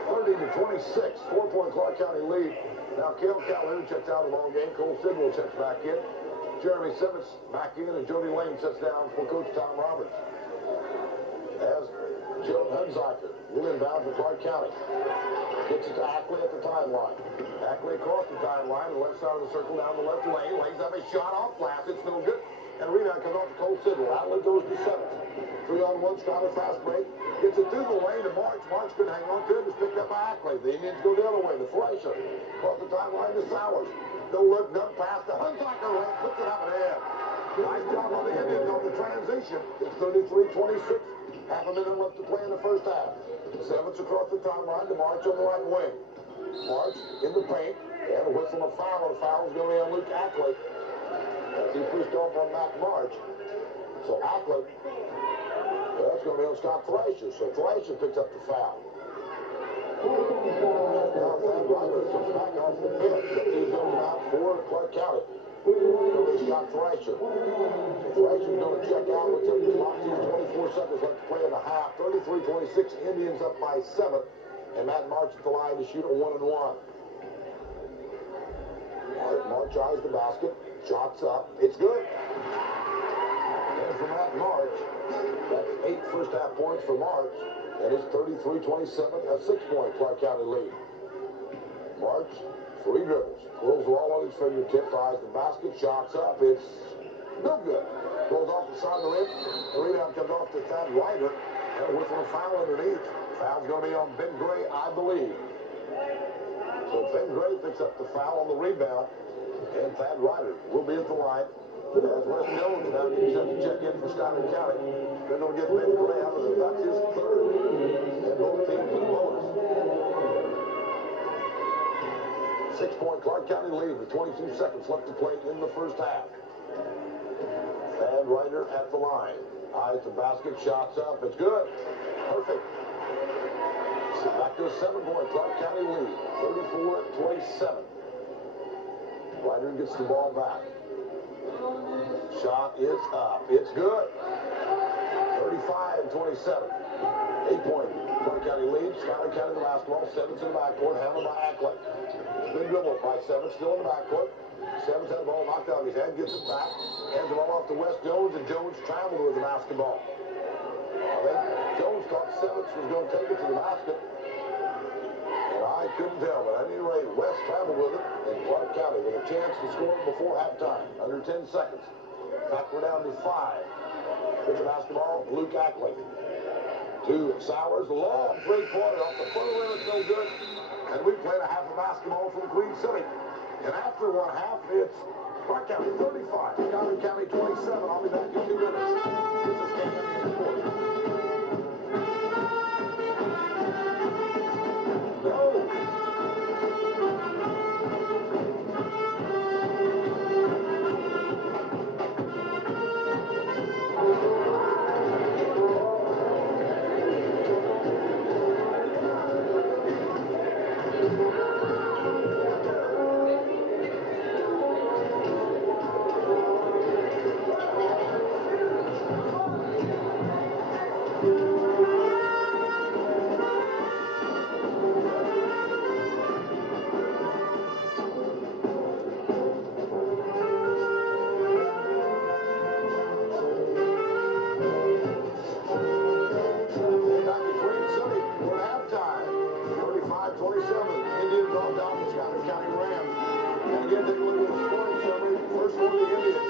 30-26. 4-point Clark County lead. Now Cale Calhoun checks out of the ball game. Cole Sidwell checks back in. Jeremy Simmons back in, and Jody Lane sits down for Coach Tom Roberts. As Joe Hunziker will inbound for Clark County. Gets it to Ackley at the timeline. Ackley across the timeline, the left side of the circle, down the left lane. Lays up a shot off glass. It's no good. And a rebound comes off to Cole Sidwell. Ackley goes to Simmons. 3-on-1 Schuyler fast break. Gets it through the lane to March. March couldn't hang on to it. It's picked up by Ackley. The Indians go the other way. The Fleischer. Across the timeline to Sowers. No look, no pass to Hunziker. Puts it up and in. Nice job on the Indians on the transition. It's 33-26. Half a minute left to play in the first half. Simmons across the timeline to March on the right wing. March in the paint. And a whistle of foul. The foul is going to be on Luke Ackley. As he pushed off on Matt March. So Ackley, that's going to be on Scott Fleischer. So Fleischer picks up the foul. Now Thad Ryder comes back off the bench. He's going out for Clark County. So Scott Fleischer. So Fleischer's going to check out with 24 seconds left to play in the half. 33-26. Indians up by 7. And Matt March at the line to shoot a 1-and-1. March eyes the basket. Shots up. It's good. And for Matt March, that's 8 first-half points for March. And it's 33-27, a 6-point Clark County lead. March, 3 dribbles. Pulls the ball on his fingertips, eyes the basket, shots up. It's no good. Rolls off the side of the rim. The rebound comes off to Thad Ryder. And with a foul underneath. Foul's going to be on Ben Gray, I believe. So Ben Gray picks up the foul on the rebound. And Thad Ryder will be at the line. As Wes Jones now gets set to check in for Schuyler County. They're going to get Ben Gray out of there. That's his 3rd. And both teams with a bonus. 6-point Clark County lead with 22 seconds left to play in the first half. Thad Ryder at the line. Eyes the basket, shots up. It's good. Perfect. So back to a 7-point Clark County lead. 34-27. Ryder gets the ball back. Shot is up. It's good. 35-27. 8-point Clark County lead. Schuyler County the basketball. Simmons in the backcourt. Handled by Ackley. Good dribble by Simmons. Still in the backcourt. Simmons had the ball knocked out of his head. Gets it back. Hands the ball off to Wes Jones. And Jones traveled with the basketball. I think Jones thought Simmons was going to take it to the basket. And I couldn't tell, but at any rate, West traveled with it, and Clark County with a chance to score before halftime, under 10 seconds. Back we're down to 5. With the basketball, Luke Ackley. To Sowers, long 3-pointer off the front of the rim, it's no good. And we played a half the basketball from Queen City. And after one half, it's Clark County 35, Schuyler County 27. I'll be back in 2 minutes. This is KMN Sports. Indians on down the Schuyler County Rams. And again, take a look at the scoring summary. First one, the Indians.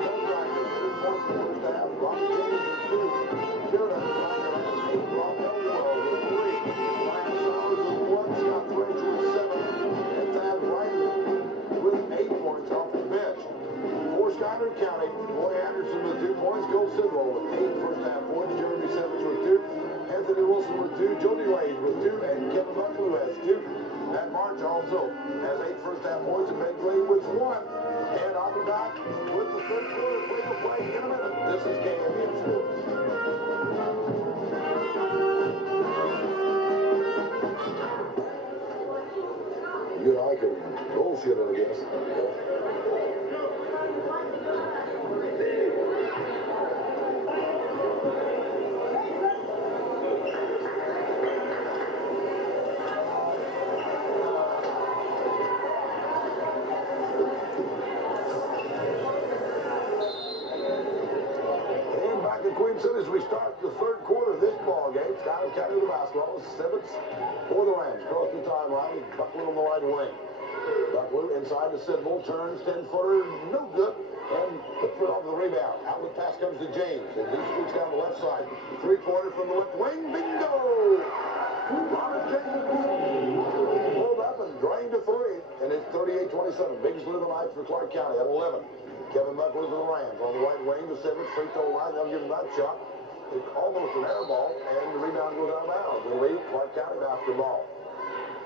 Doug Ryder, 3 points first half. Rob James with 2. Jared Hunziker has 8. Rob Elwell with 3. Ryan Sowers with 1. Scott Frazier with 7. And Thad Ryder with 8 points off the bench. For Schuyler County, Roy Anderson with 2 points. Cole Sidwell with 8 first half points. Jeremy Simmons with 2. Anthony Wilson with 2. Jody Lane with 2. And Kevin Buckley has 2. Matt March also has 8 first half points, and Ben Gray with 1. And I'll be back with the third quarter play in a minute. This is KMN Sports. You and I can bullshit it, I guess. As we start the third quarter of this ball game, Schuyler County with the basketball. Simmons for the Rams. Across the timeline, Buckley on the right wing. Buckley inside to Sidwell, turns 10-footer, no good. And Pickford off the rebound. Outlet pass comes to James, and he scoots down the left side. 3-pointer from the left wing, bingo! Robert James pulled up and drained a 3, and it's 38-27. Biggest lead of the night for Clark County at 11. Kevin Buckley for the Rams on the right wing to Simmons, free throw line. They'll give him that shot. It's almost an air ball, and the rebound goes out of bounds. The lead, Clark County basketball.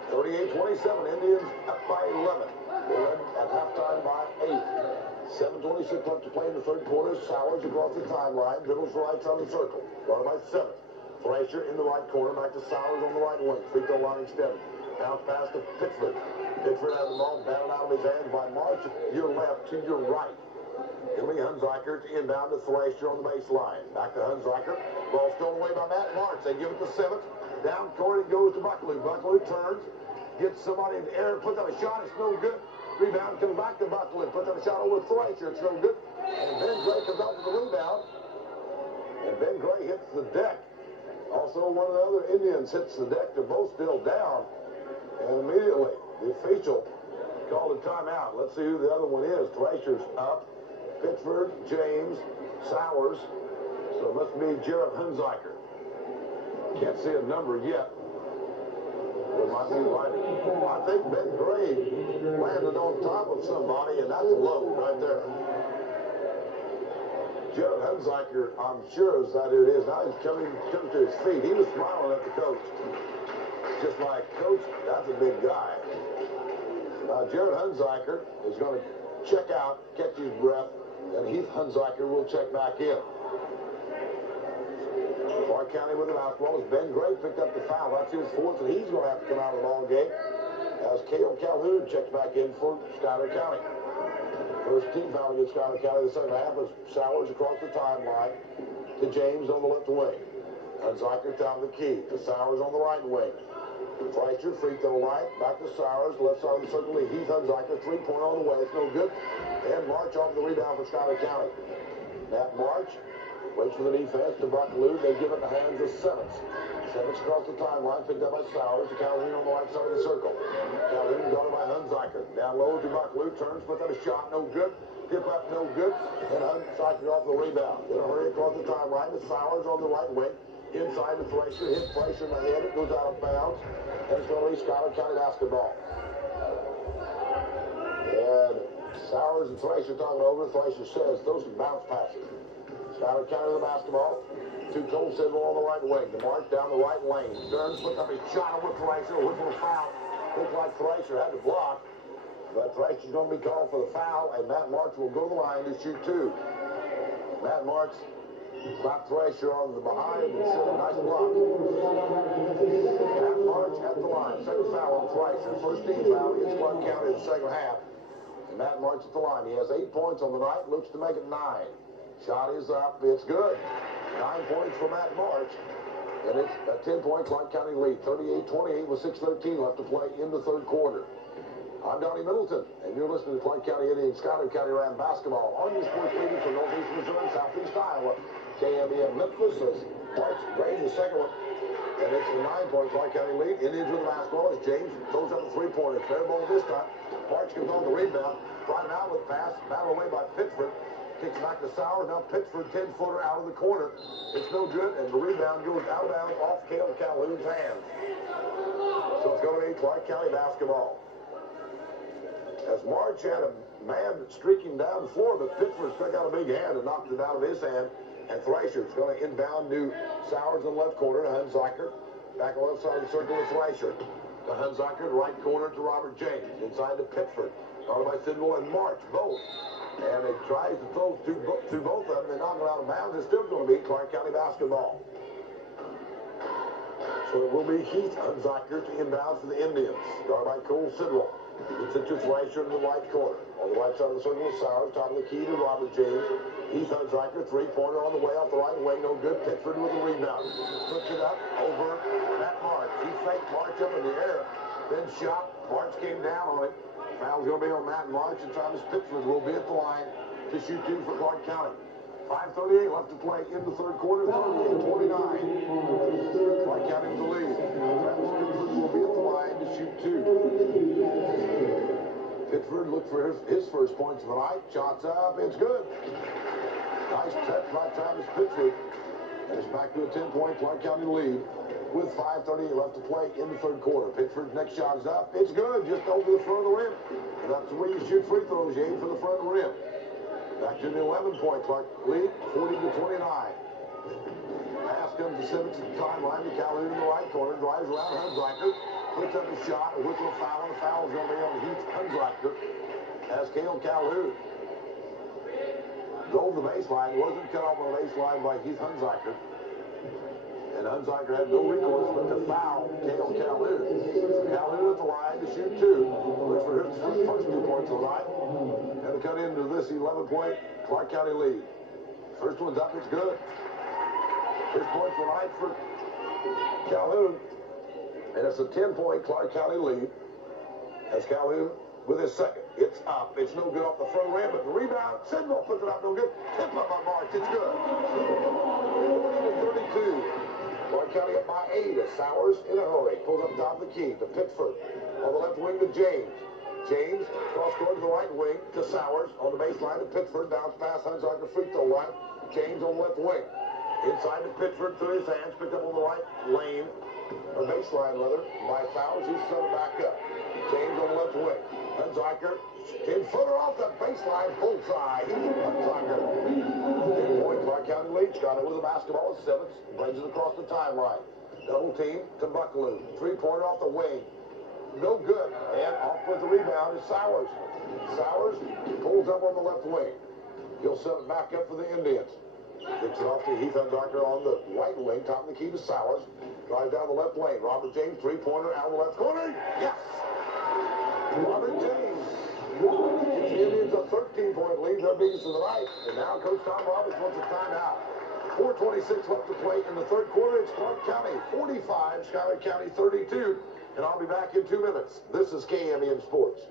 38-27, Indians up by 11. They led at halftime by 8. 7:26 left to play in the third quarter. Sowers across the timeline, dribbles right on the circle. Guarded by 7. Frazier in the right corner, back to Sowers on the right wing. Free throw line extended. Bounce pass to Pickford. Pickford has the ball batted out of his hands by March. Your left to your right. Emily Hunziker to inbound to Thrasher on the baseline. Back to Hunziker. Ball stolen away by Matt March. They give it to Simmons. Down court it goes to Buckley. Buckley turns. Gets somebody in the air. Puts up a shot. It's no good. Rebound comes back to Buckley. Puts up a shot over Thrasher. It's no good. And Ben Gray comes out with the rebound. And Ben Gray hits the deck. Also, one of the other Indians hits the deck. They're both still down. And immediately, the official called a timeout. Let's see who the other one is. Thrasher's up. Pittsford, James, Sowers. So it must be Jared Hunziker. Can't see a number yet. It might be right. I think Ben Gray landed on top of somebody, and that's a load right there. Jared Hunziker, I'm sure, is that who it is. Now he's coming to his feet. He was smiling at the coach. Just like, Coach, that's a big guy. Now, Jared Hunziker is going to check out, catch his breath, and Heath Hunziker will check back in. Clark County with the basketball as Ben Gray picked up the foul. That's his 4th, and he's going to have to come out of the ball game as Cale Calhoun checks back in for Schuyler County. First team foul against Schuyler County. The second half was Sowers across the timeline to James on the left wing. Hunziker down the key to Sowers on the right wing. Frazier, free throw line, back to Sowers, left side of the circle, Heath Hunziker, 3-pointer on the way, it's no good. And March off the rebound for Schuyler County. Matt March waits for the defense to Buckley. They give it the hands of Simmons. Simmons across the timeline, picked up by Sowers to Calhoun on the right side of the circle. Calhoun guarded by Hunziker. Down low to Buckley, turns, puts up a shot, no good. Tip up, no good. And Hunziker off the rebound. In a hurry across the timeline to Sowers on the right wing. Inside the Frazier, hit Frazier in the head, it goes out of bounds, and it's going to be Schuyler County basketball. And Sowers and Thracer talking over. Thracer says those are bounce passes. Schuyler County with the basketball. To Cole Sidwell on the right wing. The march down the right lane. Stearns puts up his shot with Thracer. Whistle a foul. Looked like Thracer had to block. But Thracer's going to be called for the foul. And Matt March will go to the line to shoot two. Matt March slapped Thracer on the behind and said a nice block. Matt March at the line. Second foul on Thracer. First team foul against Clark County in the second half. And Matt March at the line. He has 8 points on the night. Looks to make it 9. Shot is up. It's good. 9 points for Matt March. And it's a 10-point Clark County lead. 38-28 with 6:13 left to play in the third quarter. I'm Donnie Middleton, and you're listening to Clark County Indians Schuyler County Rams basketball on your sports leader for Northeast Missouri, Southeast Iowa. KMEM Memphis as March drains the second one. And it's a 9-point Clark County lead. Indians with the basketball as James throws up a three-pointer. Fair ball this time. March comes on the rebound. Tried an outlet pass. Battled away by Pittsford. Kicks back to Sowers. Now Pittsford 10-footer out of the corner. It's no good, and the rebound goes out of bounds off Calhoun's hands. So it's going to be Clark County basketball. As March had a man streaking down the floor, but Pittsford still got a big hand and knocked it out of his hand. And Thracer's going to inbound to Sowers in the left corner to Hunziker. Back on the left side of the circle with Thracer. To Hunziker, right corner to Robert James. Inside to Pittsford. Started by Sidwell and March, both. And he tries to throw to both of them. They knock it out of bounds. It's still going to be Clark County basketball. So it will be Heath Hunziker to inbound for the Indians. Started by Cole Sidwell. Gets it to Thracer in the right corner. On the right side of the circle is Sowers. Top of the key to Robert James. Heath Hunziker, three-pointer on the way off the right wing. No good. Pittsford with the rebound. Puts it up over Matt March. He faked March up in the air. Then shot. March came down on it. Foul's going to be on Matt March. And Travis Pittsford will be at the line to shoot two for Clark County. 5:38 left to play in the third quarter. 38-29. Clark County with the lead. Travis Pittsford will be at the line to shoot two. Pittsford looked for his first points of the night. Shots up. It's good. Nice touch by Travis Pittsford. And it's back to a 10-point Clark County lead with 5:38 left to play in the third quarter. Pittsford's next shot is up. It's good. Just over the front of the rim. And that's the way you shoot free throws. You aim for the front of the rim. Back to the 11-point Clark lead, 40-29. Pass comes to Simmons at the timeline to Calhoun in the right corner. Drives around Hunziker. Puts up a shot. A whistle foul. And the foul is going to be on Heath Hunziker. As Calhoun drove the baseline. Wasn't cut off on the baseline by Heath Hunziker. And Hunziker had no recourse but to foul Calhoun. Calhoun at the line to shoot two. Looks for his first 2 points of the night. And to cut into this 11-point Clark County lead. First one's up, it's good. First point for night for Calhoun. And it's a 10-point Clark County lead. As Calhoun with his second. It's up. It's no good off the front rim, but the rebound. Sidwell puts it up, no good. Tip up by March. It's good. 40-32. Clark County up by 8 as Sowers in a hurry. Pulls up top of the key to Pittsford. On the left wing to James. James cross court to the right wing to Sowers. On the baseline to Pittsford. Bounce pass Hunziker free throw line. James on the left wing. Inside to Pittsford through his hands. Picked up on the right lane. Or baseline, rather. By Sowers. He's set it back up. James on the left wing. Hunziker. 10-footer off the baseline. Bullseye. He's Hunziker. 10-point Clark County lead. Got it with the basketball at Simmons. Brings it across the timeline. Double team to Buckaloo. Three-pointer off the wing. No good. And off with the rebound is Sowers. Sowers pulls up on the left wing. He'll set it back up for the Indians. Kicks it off to Heath Hunziker on the right wing. Top of the key to Sowers. Drives down the left lane. Robert James, three-pointer out of the left corner. Yes! Robert James. The Indians a 13-point lead. Their biggest of the night. And now Coach Tom Roberts wants a timeout. 4:26 left to play in the third quarter. It's Clark County 45, Schuyler County 32. And I'll be back in 2 minutes. This is KMEM Sports.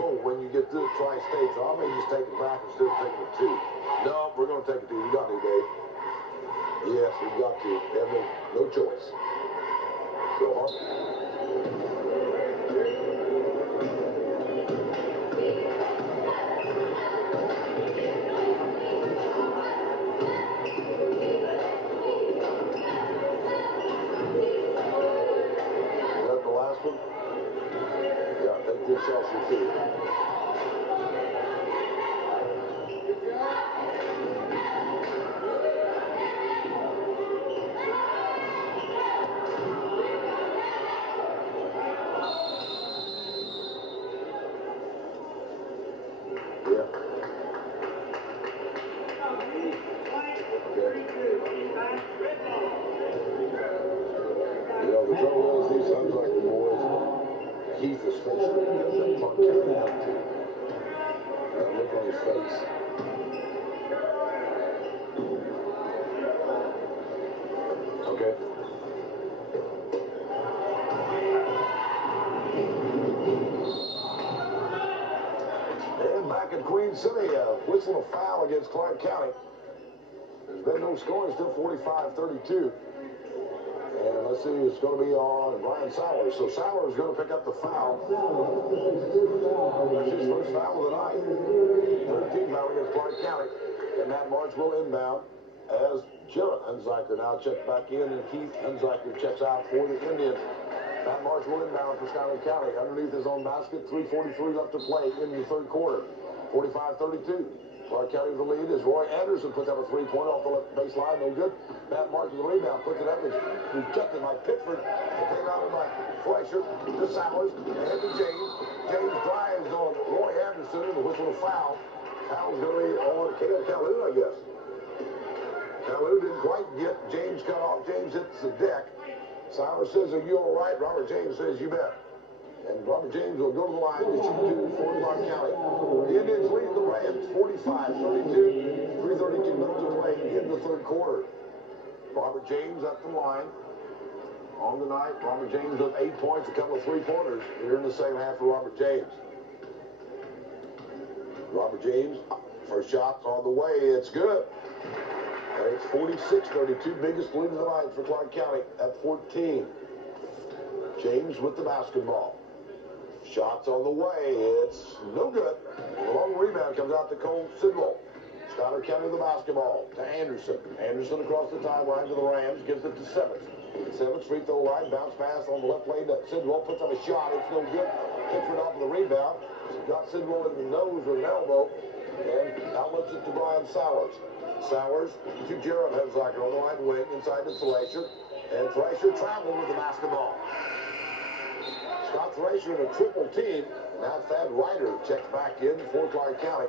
Oh, when you get to the Tri-States, I may just take it back instead of taking it 2. No, we're going to take it 2. You got to, Dave. Yes, we've got to. We have no choice. So, Excelsior 2. The trouble is, these sons like the boys, Keith especially, has that Clark County attitude. That look on his face. Okay. And back in Queen City, whistle a foul against Clark County. There's been no scoring, still 45-32. And let's see, it's going to be on Brian Sowers. So Sowers is going to pick up the foul. That's his first foul of the night. 13 foul against Clark County. And Matt March will inbound as Jared Hunziker now checks back in, and Keith Hunziker checks out for the Indians. Matt March will inbound for Schuyler County underneath his own basket. 3:43 left to play in the third quarter. 45-32. Clark County with the lead as Roy Anderson puts up a three-pointer off the left baseline. No good. Matt Martin with the rebound. Puts it up. It's rejected by Pittsford. Taken out by Fleischer to Sowers. And to James. James drives on Roy Anderson and the whistle of foul. Foul's going to be on Cale Calhoun, I guess. Calhoun didn't quite get James cut off. James hits the deck. Sowers says, "Are you all right?" Robert James says, "You bet." And Robert James will go to the line to shoot two for Clark County. The Indians lead the Rams 45-32. 3:32 left to play in the third quarter. Robert James at the line. On the night, Robert James with 8 points, a couple of three-pointers here in the second half for Robert James. Robert James, first shot's on the way. It's good. And it's 46-32, biggest lead of the night for Clark County at 14. James with the basketball. Shots on the way. It's no good. The long rebound comes out to Cole Sidwell. Schuyler County with the basketball to Anderson. Anderson across the timeline to the Rams. Gives it to Simmons. Simmons free throw line. Bounce pass on the left lane to Sidwell. Puts up a shot. It's no good. Pittsford off of the rebound. Got Sidwell in the nose with an elbow. And outlets it to Brian Sowers. Sowers to Jared Hunziker on the right wing. Inside to Fleischer. And Fleischer traveled with the basketball. Scott Fleischer in a triple team. Now Thad Ryder checks back in for Clark County.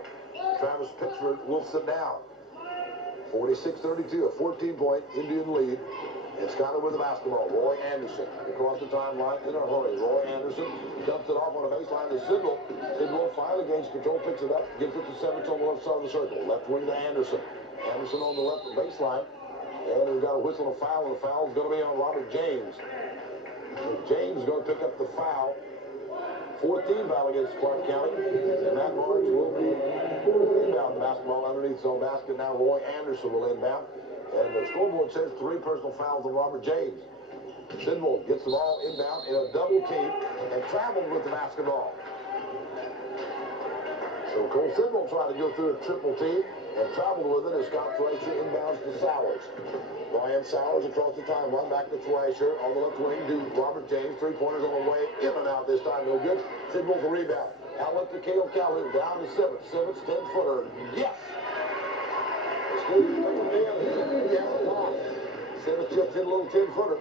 Travis Pittsford will sit down. 46-32, a 14-point Indian lead. And Schuyler with the basketball. Roy Anderson across the timeline in a hurry. Roy Anderson dumps it off on the baseline to Sidwell. Sidwell finally gains control, picks it up, gives it to Simmons on the left side of the circle. Left wing to Anderson. Anderson on the left baseline. And we've got a whistle and a foul, and the foul is going to be on Robert James. So James is going to pick up the foul. 14 foul against Clark County. And Matt March will be inbound basketball underneath his own basket. Now Roy Anderson will inbound. And the scoreboard says 3 personal fouls on Robert James. Sidwell gets the ball inbound in a double team and traveled with the basketball. So Cole Sidwell tried to go through a triple team and traveled with it as Scott Fleischer inbounds to Sowers. Brian Sowers across the timeline, back to Fleischer on the left wing to Robert James. 3-pointers on the way, in and out this time, no good. Sidwell for rebound. Outlet to Cale Calhoun, down to Simmons. Simmons, 10-footer. Yes! Simmons just hit a little 10-footer.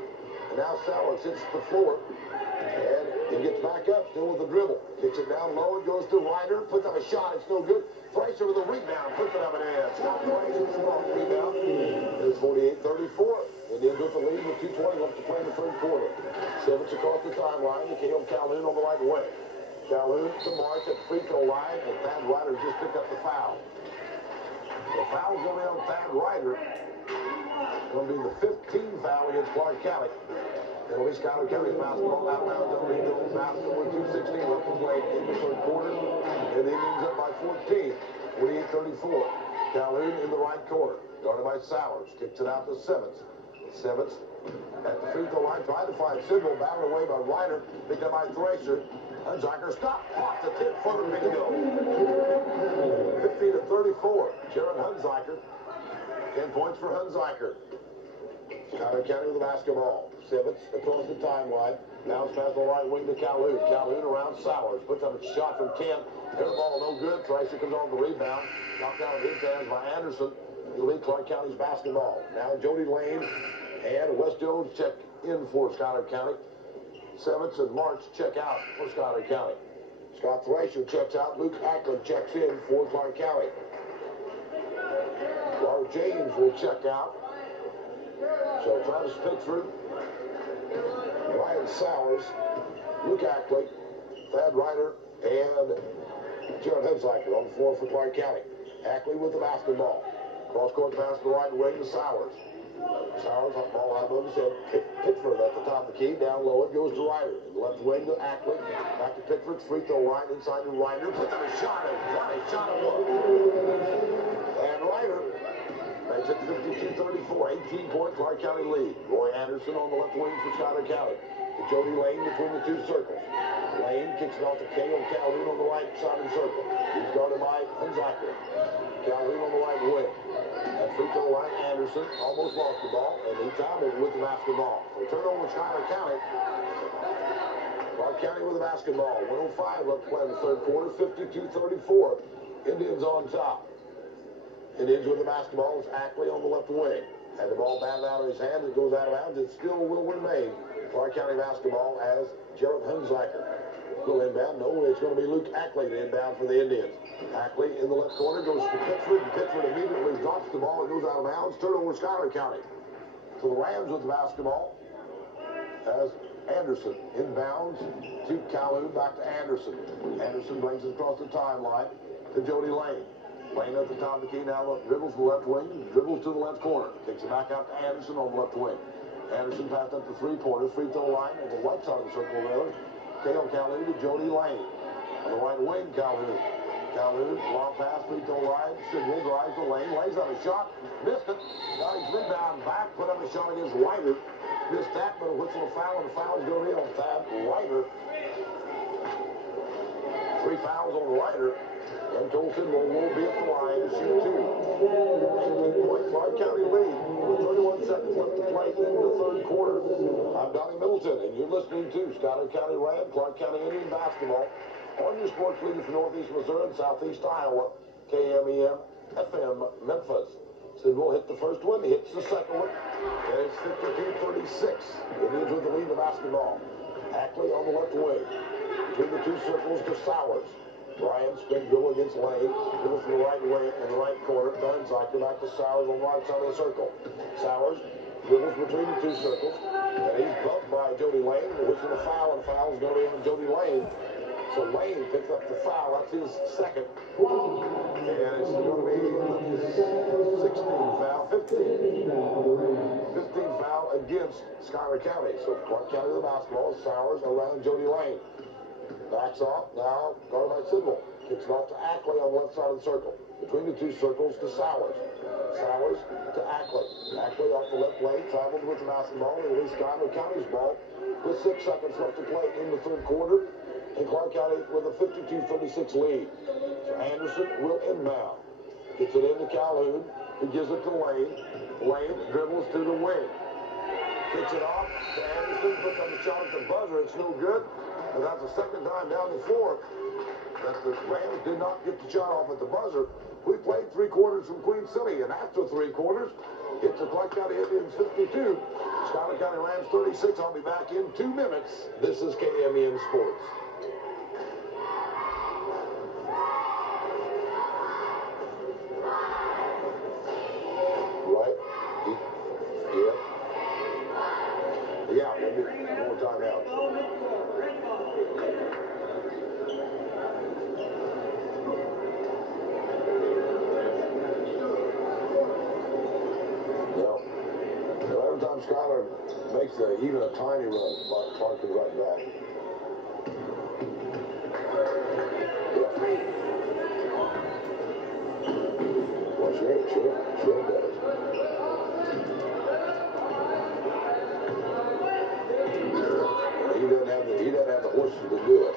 And now Sowers hits the floor. And he gets back up, still with the dribble. Kicks it down low, it goes to Ryder. Puts up a shot, it's no good. Fleischer with a rebound, puts it up and in. Scott Fleischer with a rebound. It's 48-34. Indians with the lead with 2:20 left to play in the third quarter. Simmons across the timeline to Cale Calhoun on the right wing. Calhoun to March at the free throw line, and Thad Ryder just picked up the foul. The foul's going to be on Thad Ryder. It's going to be the 15th foul against Clark County. It'll be Schuyler County's basketball. Out of bounds underneath the own basket with 2:16 left to play in the third quarter. And the Indians up by 14, 48-34. Calhoun in the right corner, guarded by Sowers. Kicks it out to Simmons. Simmons at the free throw line, trying to find Sidwell, battled away by Ryder, picked up by Thracer. Hunziker stop, off the 10-footer, bingo. 50-34. Jared Hunziker, 10 points for Hunziker. Schuyler County with the basketball. Simmons across the timeline. Bounce past the right wing to Calhoun. Calhoun around Sowers. Puts up a shot from 10. Air ball no good. Tracer comes on the rebound. Knocked out of his hands by Anderson. It'll be Clark County's basketball. Now Jody Lane and West Jones check in for Schuyler County. Simmons and March check out for Schuyler County. Scott Thrasher checks out. Luke Ackland checks in for Clark County. Robert James will check out. So Travis Pittsford, Ryan Sowers, Luke Ackley, Thad Ryder, and Jared Hunziker on the floor for Clark County. Ackley with the basketball. Cross-court pass to the right wing to Sowers. Sowers, ball high above his head. Pittsford at the top of the key. Down low it goes to Ryder. In the left wing to Ackley. Back to Pittsford's free throw line inside to Ryder. Puts up a shot and what a shot it was. And Ryder makes it 52-34. 18-point Clark County lead. Roy Anderson on the left wing for Schuyler County. To Jody Lane between the two circles. Lane kicks it off to Cale Calhoun on the right side of the circle. He's guarded by Hunziker. Calhoun on the right wing. At free throw line, Anderson almost lost the ball, and he traveled with the basketball. So turnover Schuyler County. Clark County with the basketball. 1:05 left to play in the third quarter. 52-34. Indians on top. Indians with the basketball is Ackley on the left wing. Had the ball batted out of his hand. It goes out of bounds. It still will remain Clark County basketball as Jared Hunziker will inbound. No, it's going to be Luke Ackley to inbound for the Indians. Ackley in the left corner goes to Pittsford. Pittsford immediately drops the ball. It goes out of bounds. Turnover Schuyler County. So the Rams with the basketball as Anderson inbounds to Calhoun. Back to Anderson. Anderson brings it across the timeline to Jody Lane. Lane at the top of the key now, dribbles to the left wing, dribbles to the left corner. Kicks it back out to Anderson on the left wing. Anderson passed up the three-pointer, free throw line on the right side of the circle there. Cale Calhoun to Jody Lane. On the right wing, Calhoun. Calhoun, long pass, free throw line. Sidwell drives the lane, lays out a shot, missed it. Got his rebound back, put up a shot against Ryder. Missed that, but a whistle of foul, and the foul's going in on Thad Ryder. 3 fouls on Ryder. And Colton will be at the line to shoot 2. 18-point Clark County lead with 31 seconds left to play in the third quarter. I'm Donnie Middleton, and you're listening to Schuyler County Rams, Clark County Indian basketball on your sports leader for Northeast Missouri and Southeast Iowa, KMEM FM Memphis. Sidwell hit the first one, hits the second one, and it's 52-36. Indians with the lead of basketball. Ackley on the left wing. Between the two circles to Sowers. Ryan spin dribble against Lane. Dribble from the right wing in the right corner. Hunziker back to Sowers on the right side of the circle. Sowers dribbles between the two circles. And he's bumped by Jody Lane. Which is a foul, and foul's going on Jody Lane. So Lane picks up the foul. That's his second. And it's going to be 16 foul, 15 foul against Schuyler County. So Clark County with the basketball. Sowers around Jody Lane. Backs off, now guarded by Sidwell. Kicks it off to Ackley on the left side of the circle. Between the two circles to Sowers. Sowers to Ackley. Ackley off the left lane, traveled with the basketball. It is Schuyler County's ball with 6 seconds left to play in the third quarter. And Clark County with a 52-36 lead. So Anderson will inbound. Gets it into Calhoun, who gives it to Lane. Lane dribbles to the wing. Kicks it off to Anderson, puts on the shot at the buzzer. It's no good. And that's the second time down the floor that the Rams did not get the shot off at the buzzer. We played 3 quarters from Queen City, and after 3 quarters, it's the Clark County Indians 52, Schuyler County Rams 36. I'll be back in 2 minutes. This is KMEM Sports. Right? Yeah, maybe one more time out. Every time Schuyler makes even a tiny run, Clark is right back. Well, sure does. He doesn't have the horses to do it.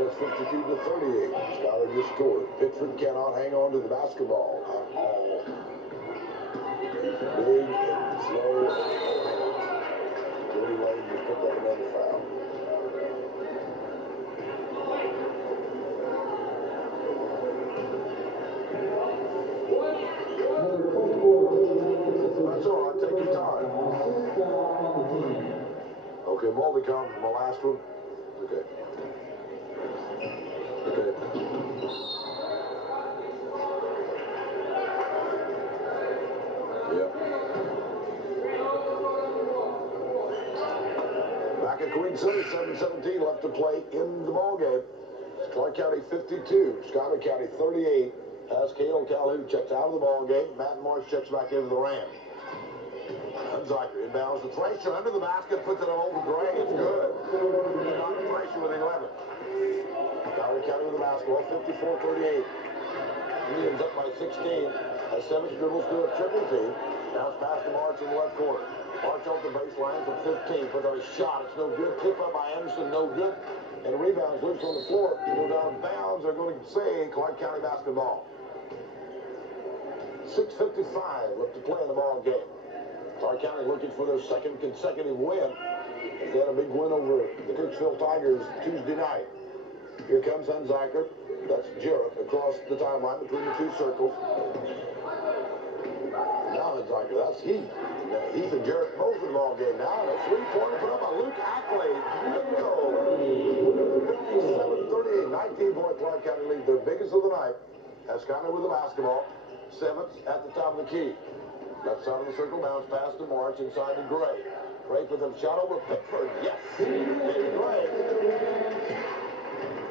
It's 52-38. Schuyler just scored. Pittsburgh cannot hang on to the basketball at all. Big and slow and no hands. Joey Lane just picked up another foul. That's all right. Take your time. Okay, multi-com from the last one. Okay. Okay. Yep. Back at Queen City, 7:17 left to play in the ballgame. Clark County 52, Schuyler County 38. As Cale Calhoun checks out of the ballgame, Matt Marsh checks back into the Rams. Hunziker inbounds to Thracer under the basket, puts it over Gray. It's good. Not Thracer with 11. Schuyler County with the basketball, 54-38. Indians up by 16. As Simmons dribbles through a triple team. Bounce pass to March in the left corner. March off the baseline from 15. Puts on a shot. It's no good. Tip up by Anderson. No good. And rebounds loose on the floor. Go down of bounds. They're going to say Clark County basketball. 6:55 left to play in the ball game. Clark County looking for their second consecutive win. As they had a big win over the Kirksville Tigers Tuesday night. Here comes Hunziker. That's Jarrett across the timeline between the two circles. Now Hunziker, that's Heath. Heath and Jarrett both in the ball game now. And a three-pointer put up by Luke Ackley. 57-38, 19-point Clark County lead, their biggest of the night. As Schuyler with the basketball. Seventh at the top of the key. Left side of the circle, bounce pass to March inside to Gray. Gray with a shot over Pickford. Yes! David Gray.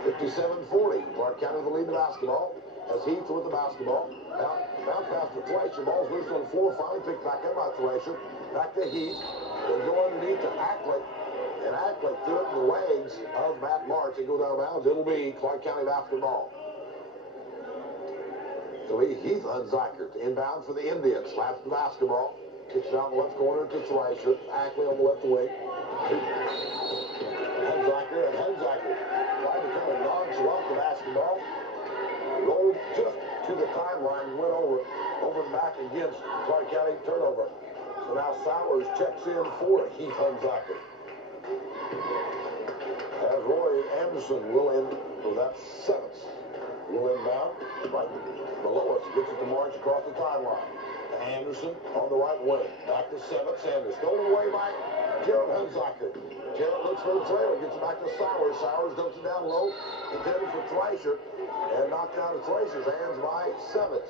57-40. Clark County with the lead in the basketball. As Heath with the basketball. Now, bounce pass to Thracer. Ball's loose on the floor. Finally picked back up by Thracer. Back to Heath. They go underneath to Ackley. And Ackley threw it in the legs of Matt March. They go down of bounds. It'll be Clark County basketball. So Heath Hunziker to inbound for the Indians. Slaps the basketball. Kicks it out in the left corner to Thracer. Ackley on the left wing. Hunziker and Hunziker tried to kind of nonchalant the basketball. Rolled just to the timeline. Went over and back against Clark County turnover. So now Sowers checks in for Heath Hunziker. As Roy Anderson will in for that seventh. Will inbound right below us. Gets it to March across the timeline. To Anderson on the right wing. Back to Seventh. Sanders stolen away by Jarrett Hunziker. Jarrett looks for the trailer. Gets it back to Sowers. Sowers dumps it down low. Intended for Thracer. And knocked out of Thracer's hands by Seventh.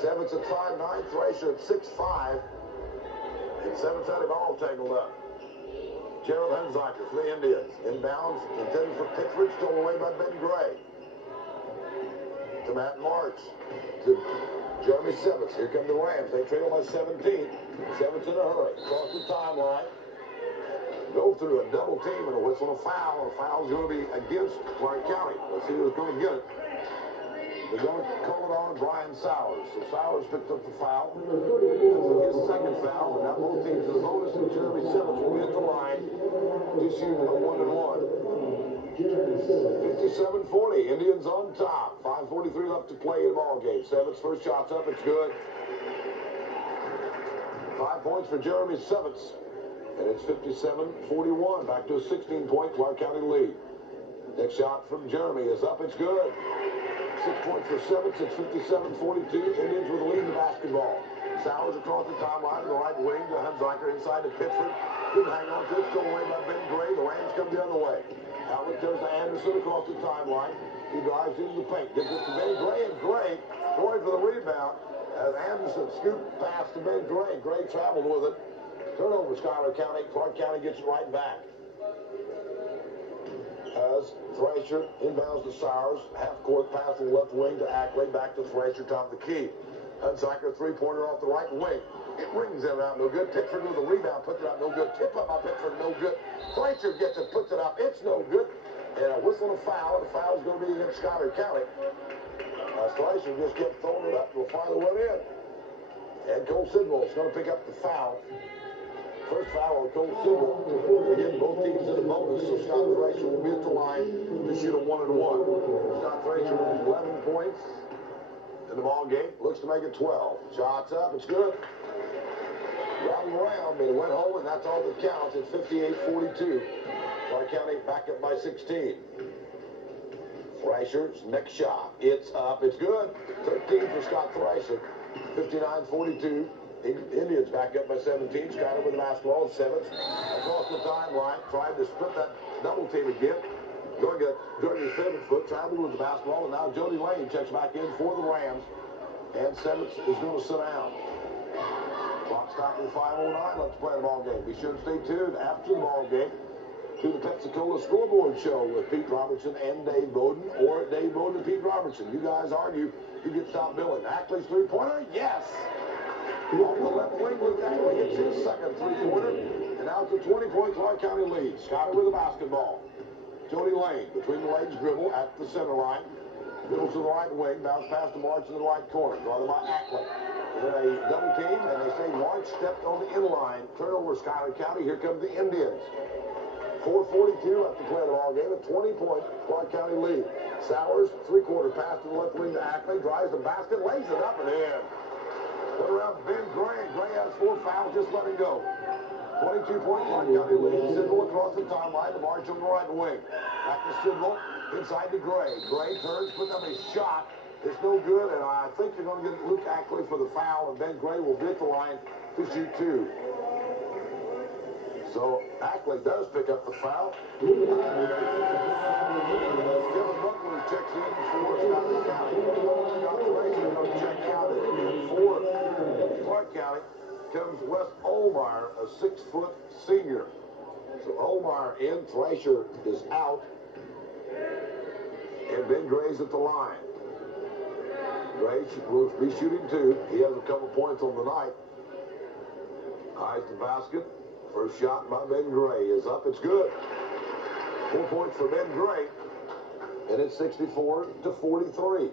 Seventh at 5'9". Thracer at 6'5". And Seventh had him all tangled up. Jarrett Hunziker for the Indians. Inbounds. Intended for Pickford. Stolen away by Ben Gray. To Matt March. To Jeremy Simmons. Here come the Rams. They trail by 17. Simmons in a hurry. Across the timeline. Go through a double team and a whistle, a foul. And a foul is going to be against Clark County. Let's see who's going to get it. They're going to call it on Brian Sowers. So Sowers picked up the foul. His second foul. And now both teams in the bonus. And Jeremy Simmons will be at the line to shoot a 1-and-1. 57-40. Indians on top. 5:43 left to play in the ball game. Seven's first shot's up. It's good. 5 points for Jeremy Simmons. And it's 57-41. Back to a 16-point Clark County lead. Next shot from Jeremy is up. It's good. 6 points for Simmons. It's 57-42. Indians with the lead in the basketball. Sowers across the timeline to the right wing to Hunziker inside to Pickford. Couldn't hang on to it. Stolen away by Ben Gray. The Rams come the other way. Outlet comes to Anderson across the timeline. He drives into the paint. Gives it to Ben Gray, and Gray going for the rebound. As Anderson scooped past to Ben Gray. Gray traveled with it. Turnover, Schuyler County. Clark County gets it right back. As Thracer inbounds to Sowers. Half-court pass to the left wing to Ackley. Back to Thracer, top of the key. Hunziker, three-pointer off the right wing. It rings in and out, no good. Pickford with the rebound, puts it out, no good. Tip up by Pickford, no good. Thracer gets it, puts it up, it's no good. And a whistle and a foul, and the foul's going to be against Schuyler County. Thracer just kept throwing it up, will finally went in. And Cole Sidwell's going to pick up the foul. First foul on Cole Sidwell. Again, both teams in the bonus, so Scott Frazier will be at the line to shoot a 1-and-1. Scott Frazier with 11 points in the ball game. Looks to make it 12. Shots up. It's good. Round and round, but it went home, and that's all that counts. It's 58-42. Clark County back up by 16. Thrasher's next shot. It's up. It's good. 13 for Scott Thrasher. 59-42. Indians back up by 17. Schuyler with the basketball at 7th. Across the timeline. Tried to split that double team again. Going to get dirty 7-foot. Traveled with the basketball. And now Jody Lane checks back in for the Rams. And 7th is going to sit down. Clock stopping 5:09. Let's play the ball game. Be sure to stay tuned after the ball game to the Pensacola Scoreboard Show with Pete Robertson and Dave Bowden, or Dave Bowden and Pete Robertson. You guys argue who gets top billing. Ackley's three-pointer, yes. Off the left wing, Luke Ackley gets his second three-pointer. And now it's a 20-point Clark County lead. Schuyler with the basketball. Jody Lane between the legs dribble at the center line. Middle to the right wing. Bounce past the March in the right corner. Guarded by Ackley. They're a double team, and they say March stepped on the inline. Turnover Schuyler County. Here come the Indians. 4:42 left to play the ball game. A 20-point Clark County lead. Sowers, three-quarter pass to the left wing to Ackley. Drives the basket, lays it up and in. Put around Ben Gray. Gray has 4 fouls. Just let it go. 22-point Clark County lead. Sidwell across the timeline. The March on the right wing. Back to Sidwell. Inside to Gray. Gray turns, puts up a shot. It's no good, and I think you're going to get Luke Ackley for the foul, and Ben Gray will be at the line to shoot 2. So Ackley does pick up the foul. Kevin Buckler checks in for Schuyler County. Scott Frazier is going to check out for Clark County. Comes Wes Olmeyer, a 6-foot senior. So Olmeyer in, Thrasher is out, and Ben Gray's at the line. Gray will be shooting 2. He has a couple points on the night. Eyes the basket. First shot by Ben Gray is up. It's good. 4 points for Ben Gray. And it's 64-43.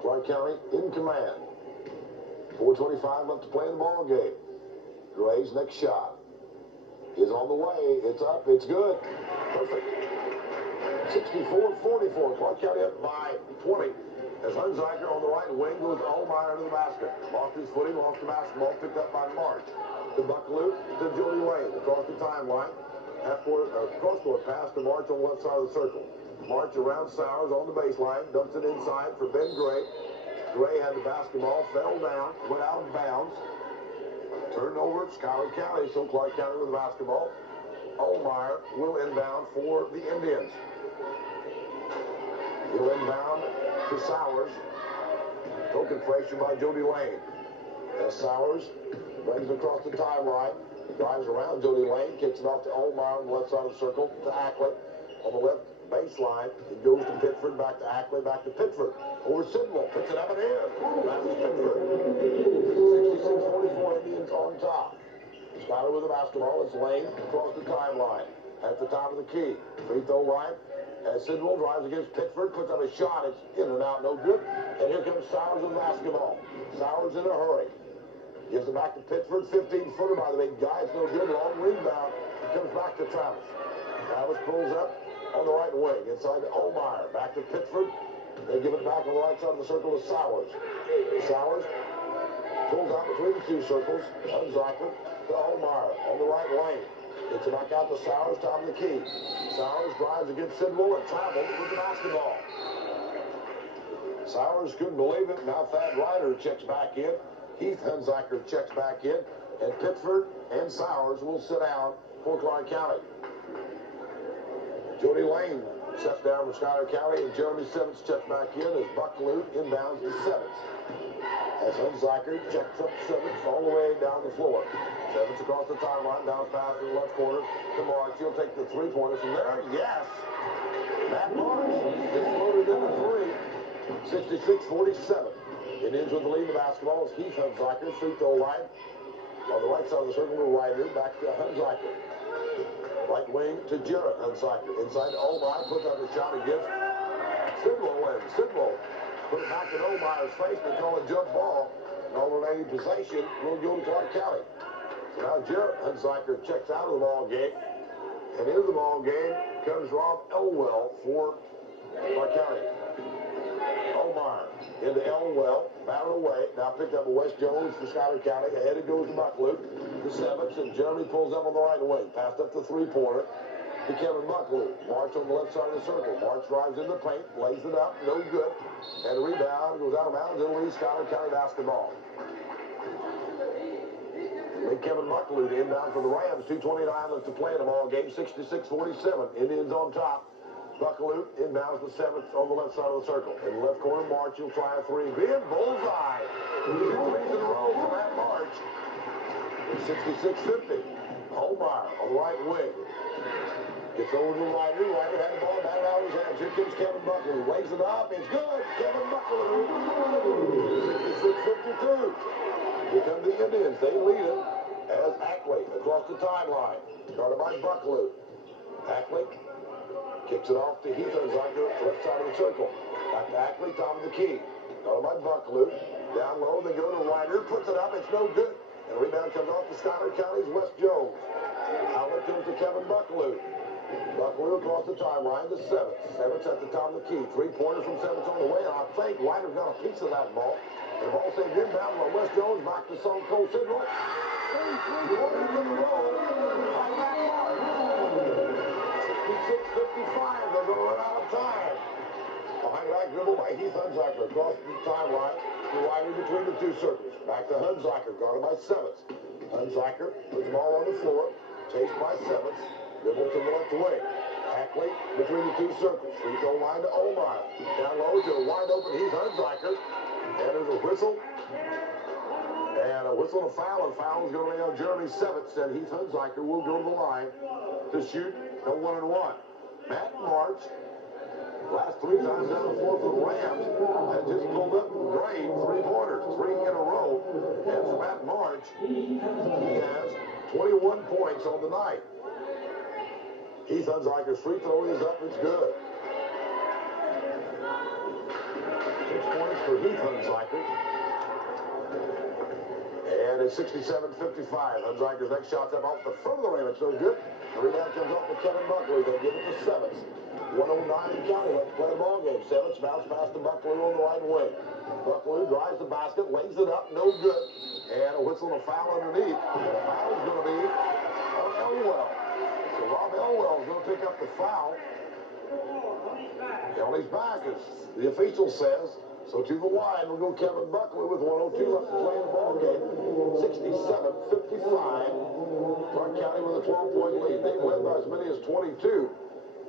Clark County in command. 4:25 left to play in the ball game. Gray's next shot is on the way. It's up. It's good. Perfect. 64-44. Clark County up by 20. As Hunziker on the right wing goes Olmeyer to the basket. Lost his footing, lost the basketball, picked up by March. To Bucklew, to Jody Lane, across the timeline. Cross-court pass to March on the left side of the circle. March around Sowers on the baseline, dumps it inside for Ben Gray. Gray had the basketball, fell down, went out of bounds. Turned over at Schuyler County, so Clark County with the basketball. Olmeyer will inbound for the Indians. He'll inbound to Sowers. Token pressure by Jody Lane. As Sowers brings it across the timeline. Drives around Jody Lane. Kicks it off to Olmeyer on the left side of the circle. To Ackley. On the left baseline. It goes to Pitford. Back to Ackley. Back to Pitford. Over Sidwell. Puts it up and in. That's Pitford. 66-44. Indians on top. Schuyler with the basketball. It's Lane across the timeline. At the top of the key. Free throw line. As Sidwell drives against Pitford, puts up a shot. It's in and out, no good. And here comes Sowers with the basketball. Sowers in a hurry. Gives it back to Pitford. 15-footer by the big guy. It's no good. Long rebound. Comes back to Travis. Travis pulls up on the right wing. Inside to Olmeyer. Back to Pitford. They give it back on the right side of the circle to Sowers. Sowers pulls out between the 2 circles. Hunziker to Olmeyer on the right lane. Gets it back out to Sowers, top of the key. Sowers drives against Sidwell and travels with the basketball. Sowers couldn't believe it. Now Thad Ryder checks back in. Heath Hunziker checks back in. And Pitford and Sowers will sit down for Clark County. Jody Lane sets down for Schuyler County, and Jeremy Simmons checks back in as Bucklew inbounds to Simmons. As Hunziker checks up Simmons all the way down the floor. Simmons across the timeline, bounce pass in the left corner to March. He'll take the 3-pointer from there. Yes! Matt March is loaded into 3. 66-47. Indians with the lead in the basketball is Heath Hunziker. Free throw line on the right side of the circle to Ryder. Back to Hunziker. Right wing to Jarrett Hunziker. Inside to Olmeyer. Puts up a shot against Sidwell. Sidwell put it back in Olmeyer's face. They call it jump ball. An alternating possession will go to Clark County. So now Jarrett Hunziker checks out of the ball game. And in the ball game comes Rob Elwell for Schuyler County. Omar into Elwell, batted away. Now picked up a Wes Jones for Schuyler County. Ahead it goes to Bucklew, the seventh, and Jeremy pulls up on the right wing. Passed up the three-pointer to Kevin Bucklew. March on the left side of the circle. March drives in the paint, lays it up, no good. And the rebound goes out of bounds. It'll leave Schuyler County basketball. Big Kevin Bucklew inbound for the Rams. 2:29 left to play in the ball game. 66-47. Indians on top. Bucklew inbounds the seventh on the left side of the circle. In the left corner, March, he'll try a three. Big bullseye. 2 threes in a row for Matt March. 66-50. Omar on the right wing. Gets over to Ryder. Ryder had the ball batted out of his hands. Here comes Kevin Bucklew. Lays it up. It's good. Kevin Bucklew. 66-52. Here come the Indians. They lead it as Ackley across the timeline. Started by Bucklew. Ackley kicks it off to Heath Hunziker, left side of the circle. Back to Ackley, top of the key. Started by Bucklew. Down low, they go to Ryder. Puts it up. It's no good. And the rebound comes off to Schuyler County's Wes Jones. Outlet comes to Kevin Bucklew. Bucklew across the timeline to Sevitz. Sevitz at the top of the key. Three-pointer from Sevitz on the way. And I think Ryder got a piece of that ball. The ball saved inbound by Wes Jones. Back to Son Cole Sidwell. Three-pointers in a row by Matt March. 66-55. They're going to run out of time. Behind back dribble by Heath Hunziker across the timeline. To Ryder between the two circles. Back to Hunziker, guarded by Sevitz. Hunziker puts the ball on the floor. Chased by Sevitz. Dribble to the left wing. Ackley between the two circles. Free throw line to Omar. Down low to a wide open Heath Hunziker. And there's a whistle. And a whistle and a foul. And foul is going to be on Jeremy Sevitz. And Heath Hunziker will go to the line to shoot a 1-and-1. Matt March, last 3 times down the floor for the Rams, has just pulled up great three-pointers, 3 in a row. And for Matt March, he has 21 points on the night. Heath Hunziker's free throw is up. It's good. 6 points for Heath Hunziker. And it's 67-55. Hunziker's next shot's up off the front of the rim. It's no good. The rebound comes off to Kevin Bucklew. They give it to Sevitz. 109 in county left to play the ball game. Sevitz bounce pass to Bucklew on the right wing. Bucklew drives the basket, lays it up, no good. And a whistle and a foul underneath. And the foul is going to be on Elwell. So Rob Elwell is going to pick up the foul. On his back, as the official says. So to the line, we'll go Kevin Bucklew with 1:02 left to play in the ball game. 67-55. Clark County with a 12-point lead. They've led by as many as 22.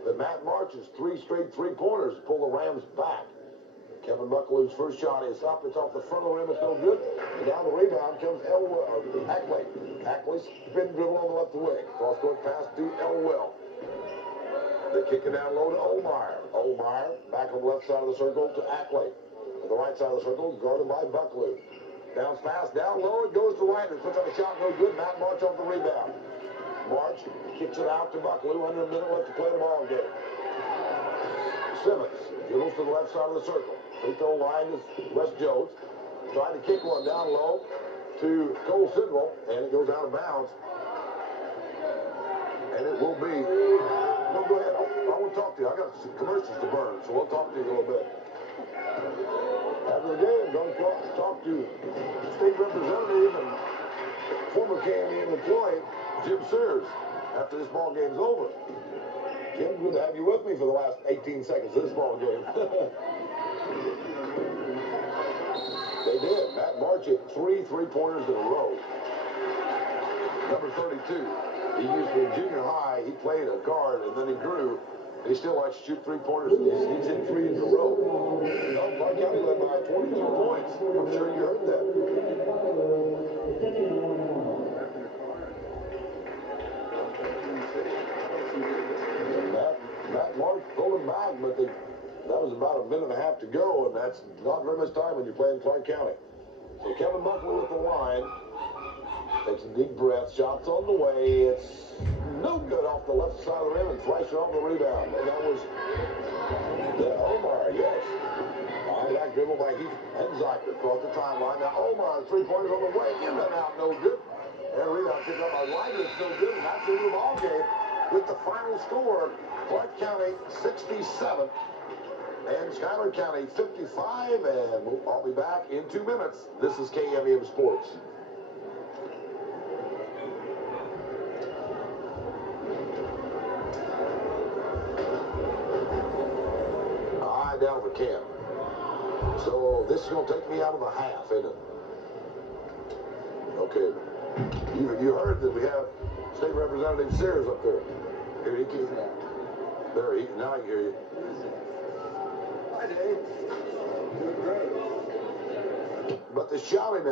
But Matt March's 3 straight three-pointers to pull the Rams back. Kevin Bucklew's first shot is up. It's off the front of the rim. It's no good. And down the rebound comes Ackley. Ackley spin dribble on the left wing. Cross-court pass to Elwell. They kick it down low to Omar. Omar back on the left side of the circle to Ackley. On the right side of the circle, guarded by Bucklew. Bounce pass down low. It goes to Ryder. Puts up a shot. No good. Matt March off the rebound. March kicks it out to Bucklew. Under a minute left to play the ball game. Simmons dribbles to the left side of the circle. Free throw line is Wes Jones. Trying to kick one down low to Cole Sidwell. And it goes out of bounds. And it will be... No, go ahead. I want to talk to you. I got some commercials to burn, so we'll talk to you a little bit. After the game, I'm going to talk to State Representative and former KME employee, Jim Sears, after this ball game's over. Jim, good to have you with me for the last 18 seconds of this ball game. They did. Matt March hit 3 three-pointers in a row. Number 32. He used to in junior high. He played a guard, and then he grew. He still likes to shoot three-pointers. He's hit 3 in a row. Clark County led by 22 points. I'm sure you heard that. Matt March pulled him back, but that was about a minute and a half to go, and that's not very much time when you're playing Clark County. So Kevin Bucklew with the line. Takes a deep breath. Shots on the way. It's no good off the left side of the rim and Fleischer on the rebound. And that was Omar, yes. Behind that dribble by Heath Hunziker across the timeline. Now Omar, 3-pointers on the way. In and out, no good. And rebound picked up by Ryder. It's no good. And that's the end of the ball game with the final score. Clark County 67 and Schuyler County 55. And I'll be back in 2 minutes. This is KMEM Sports. Down for Cam. So this is going to take me out of the half, isn't it? Okay. You heard that we have State Representative Sears up there. Here he came. There he. Now I can hear you. Hi, Dave. Doing great. But the shouting is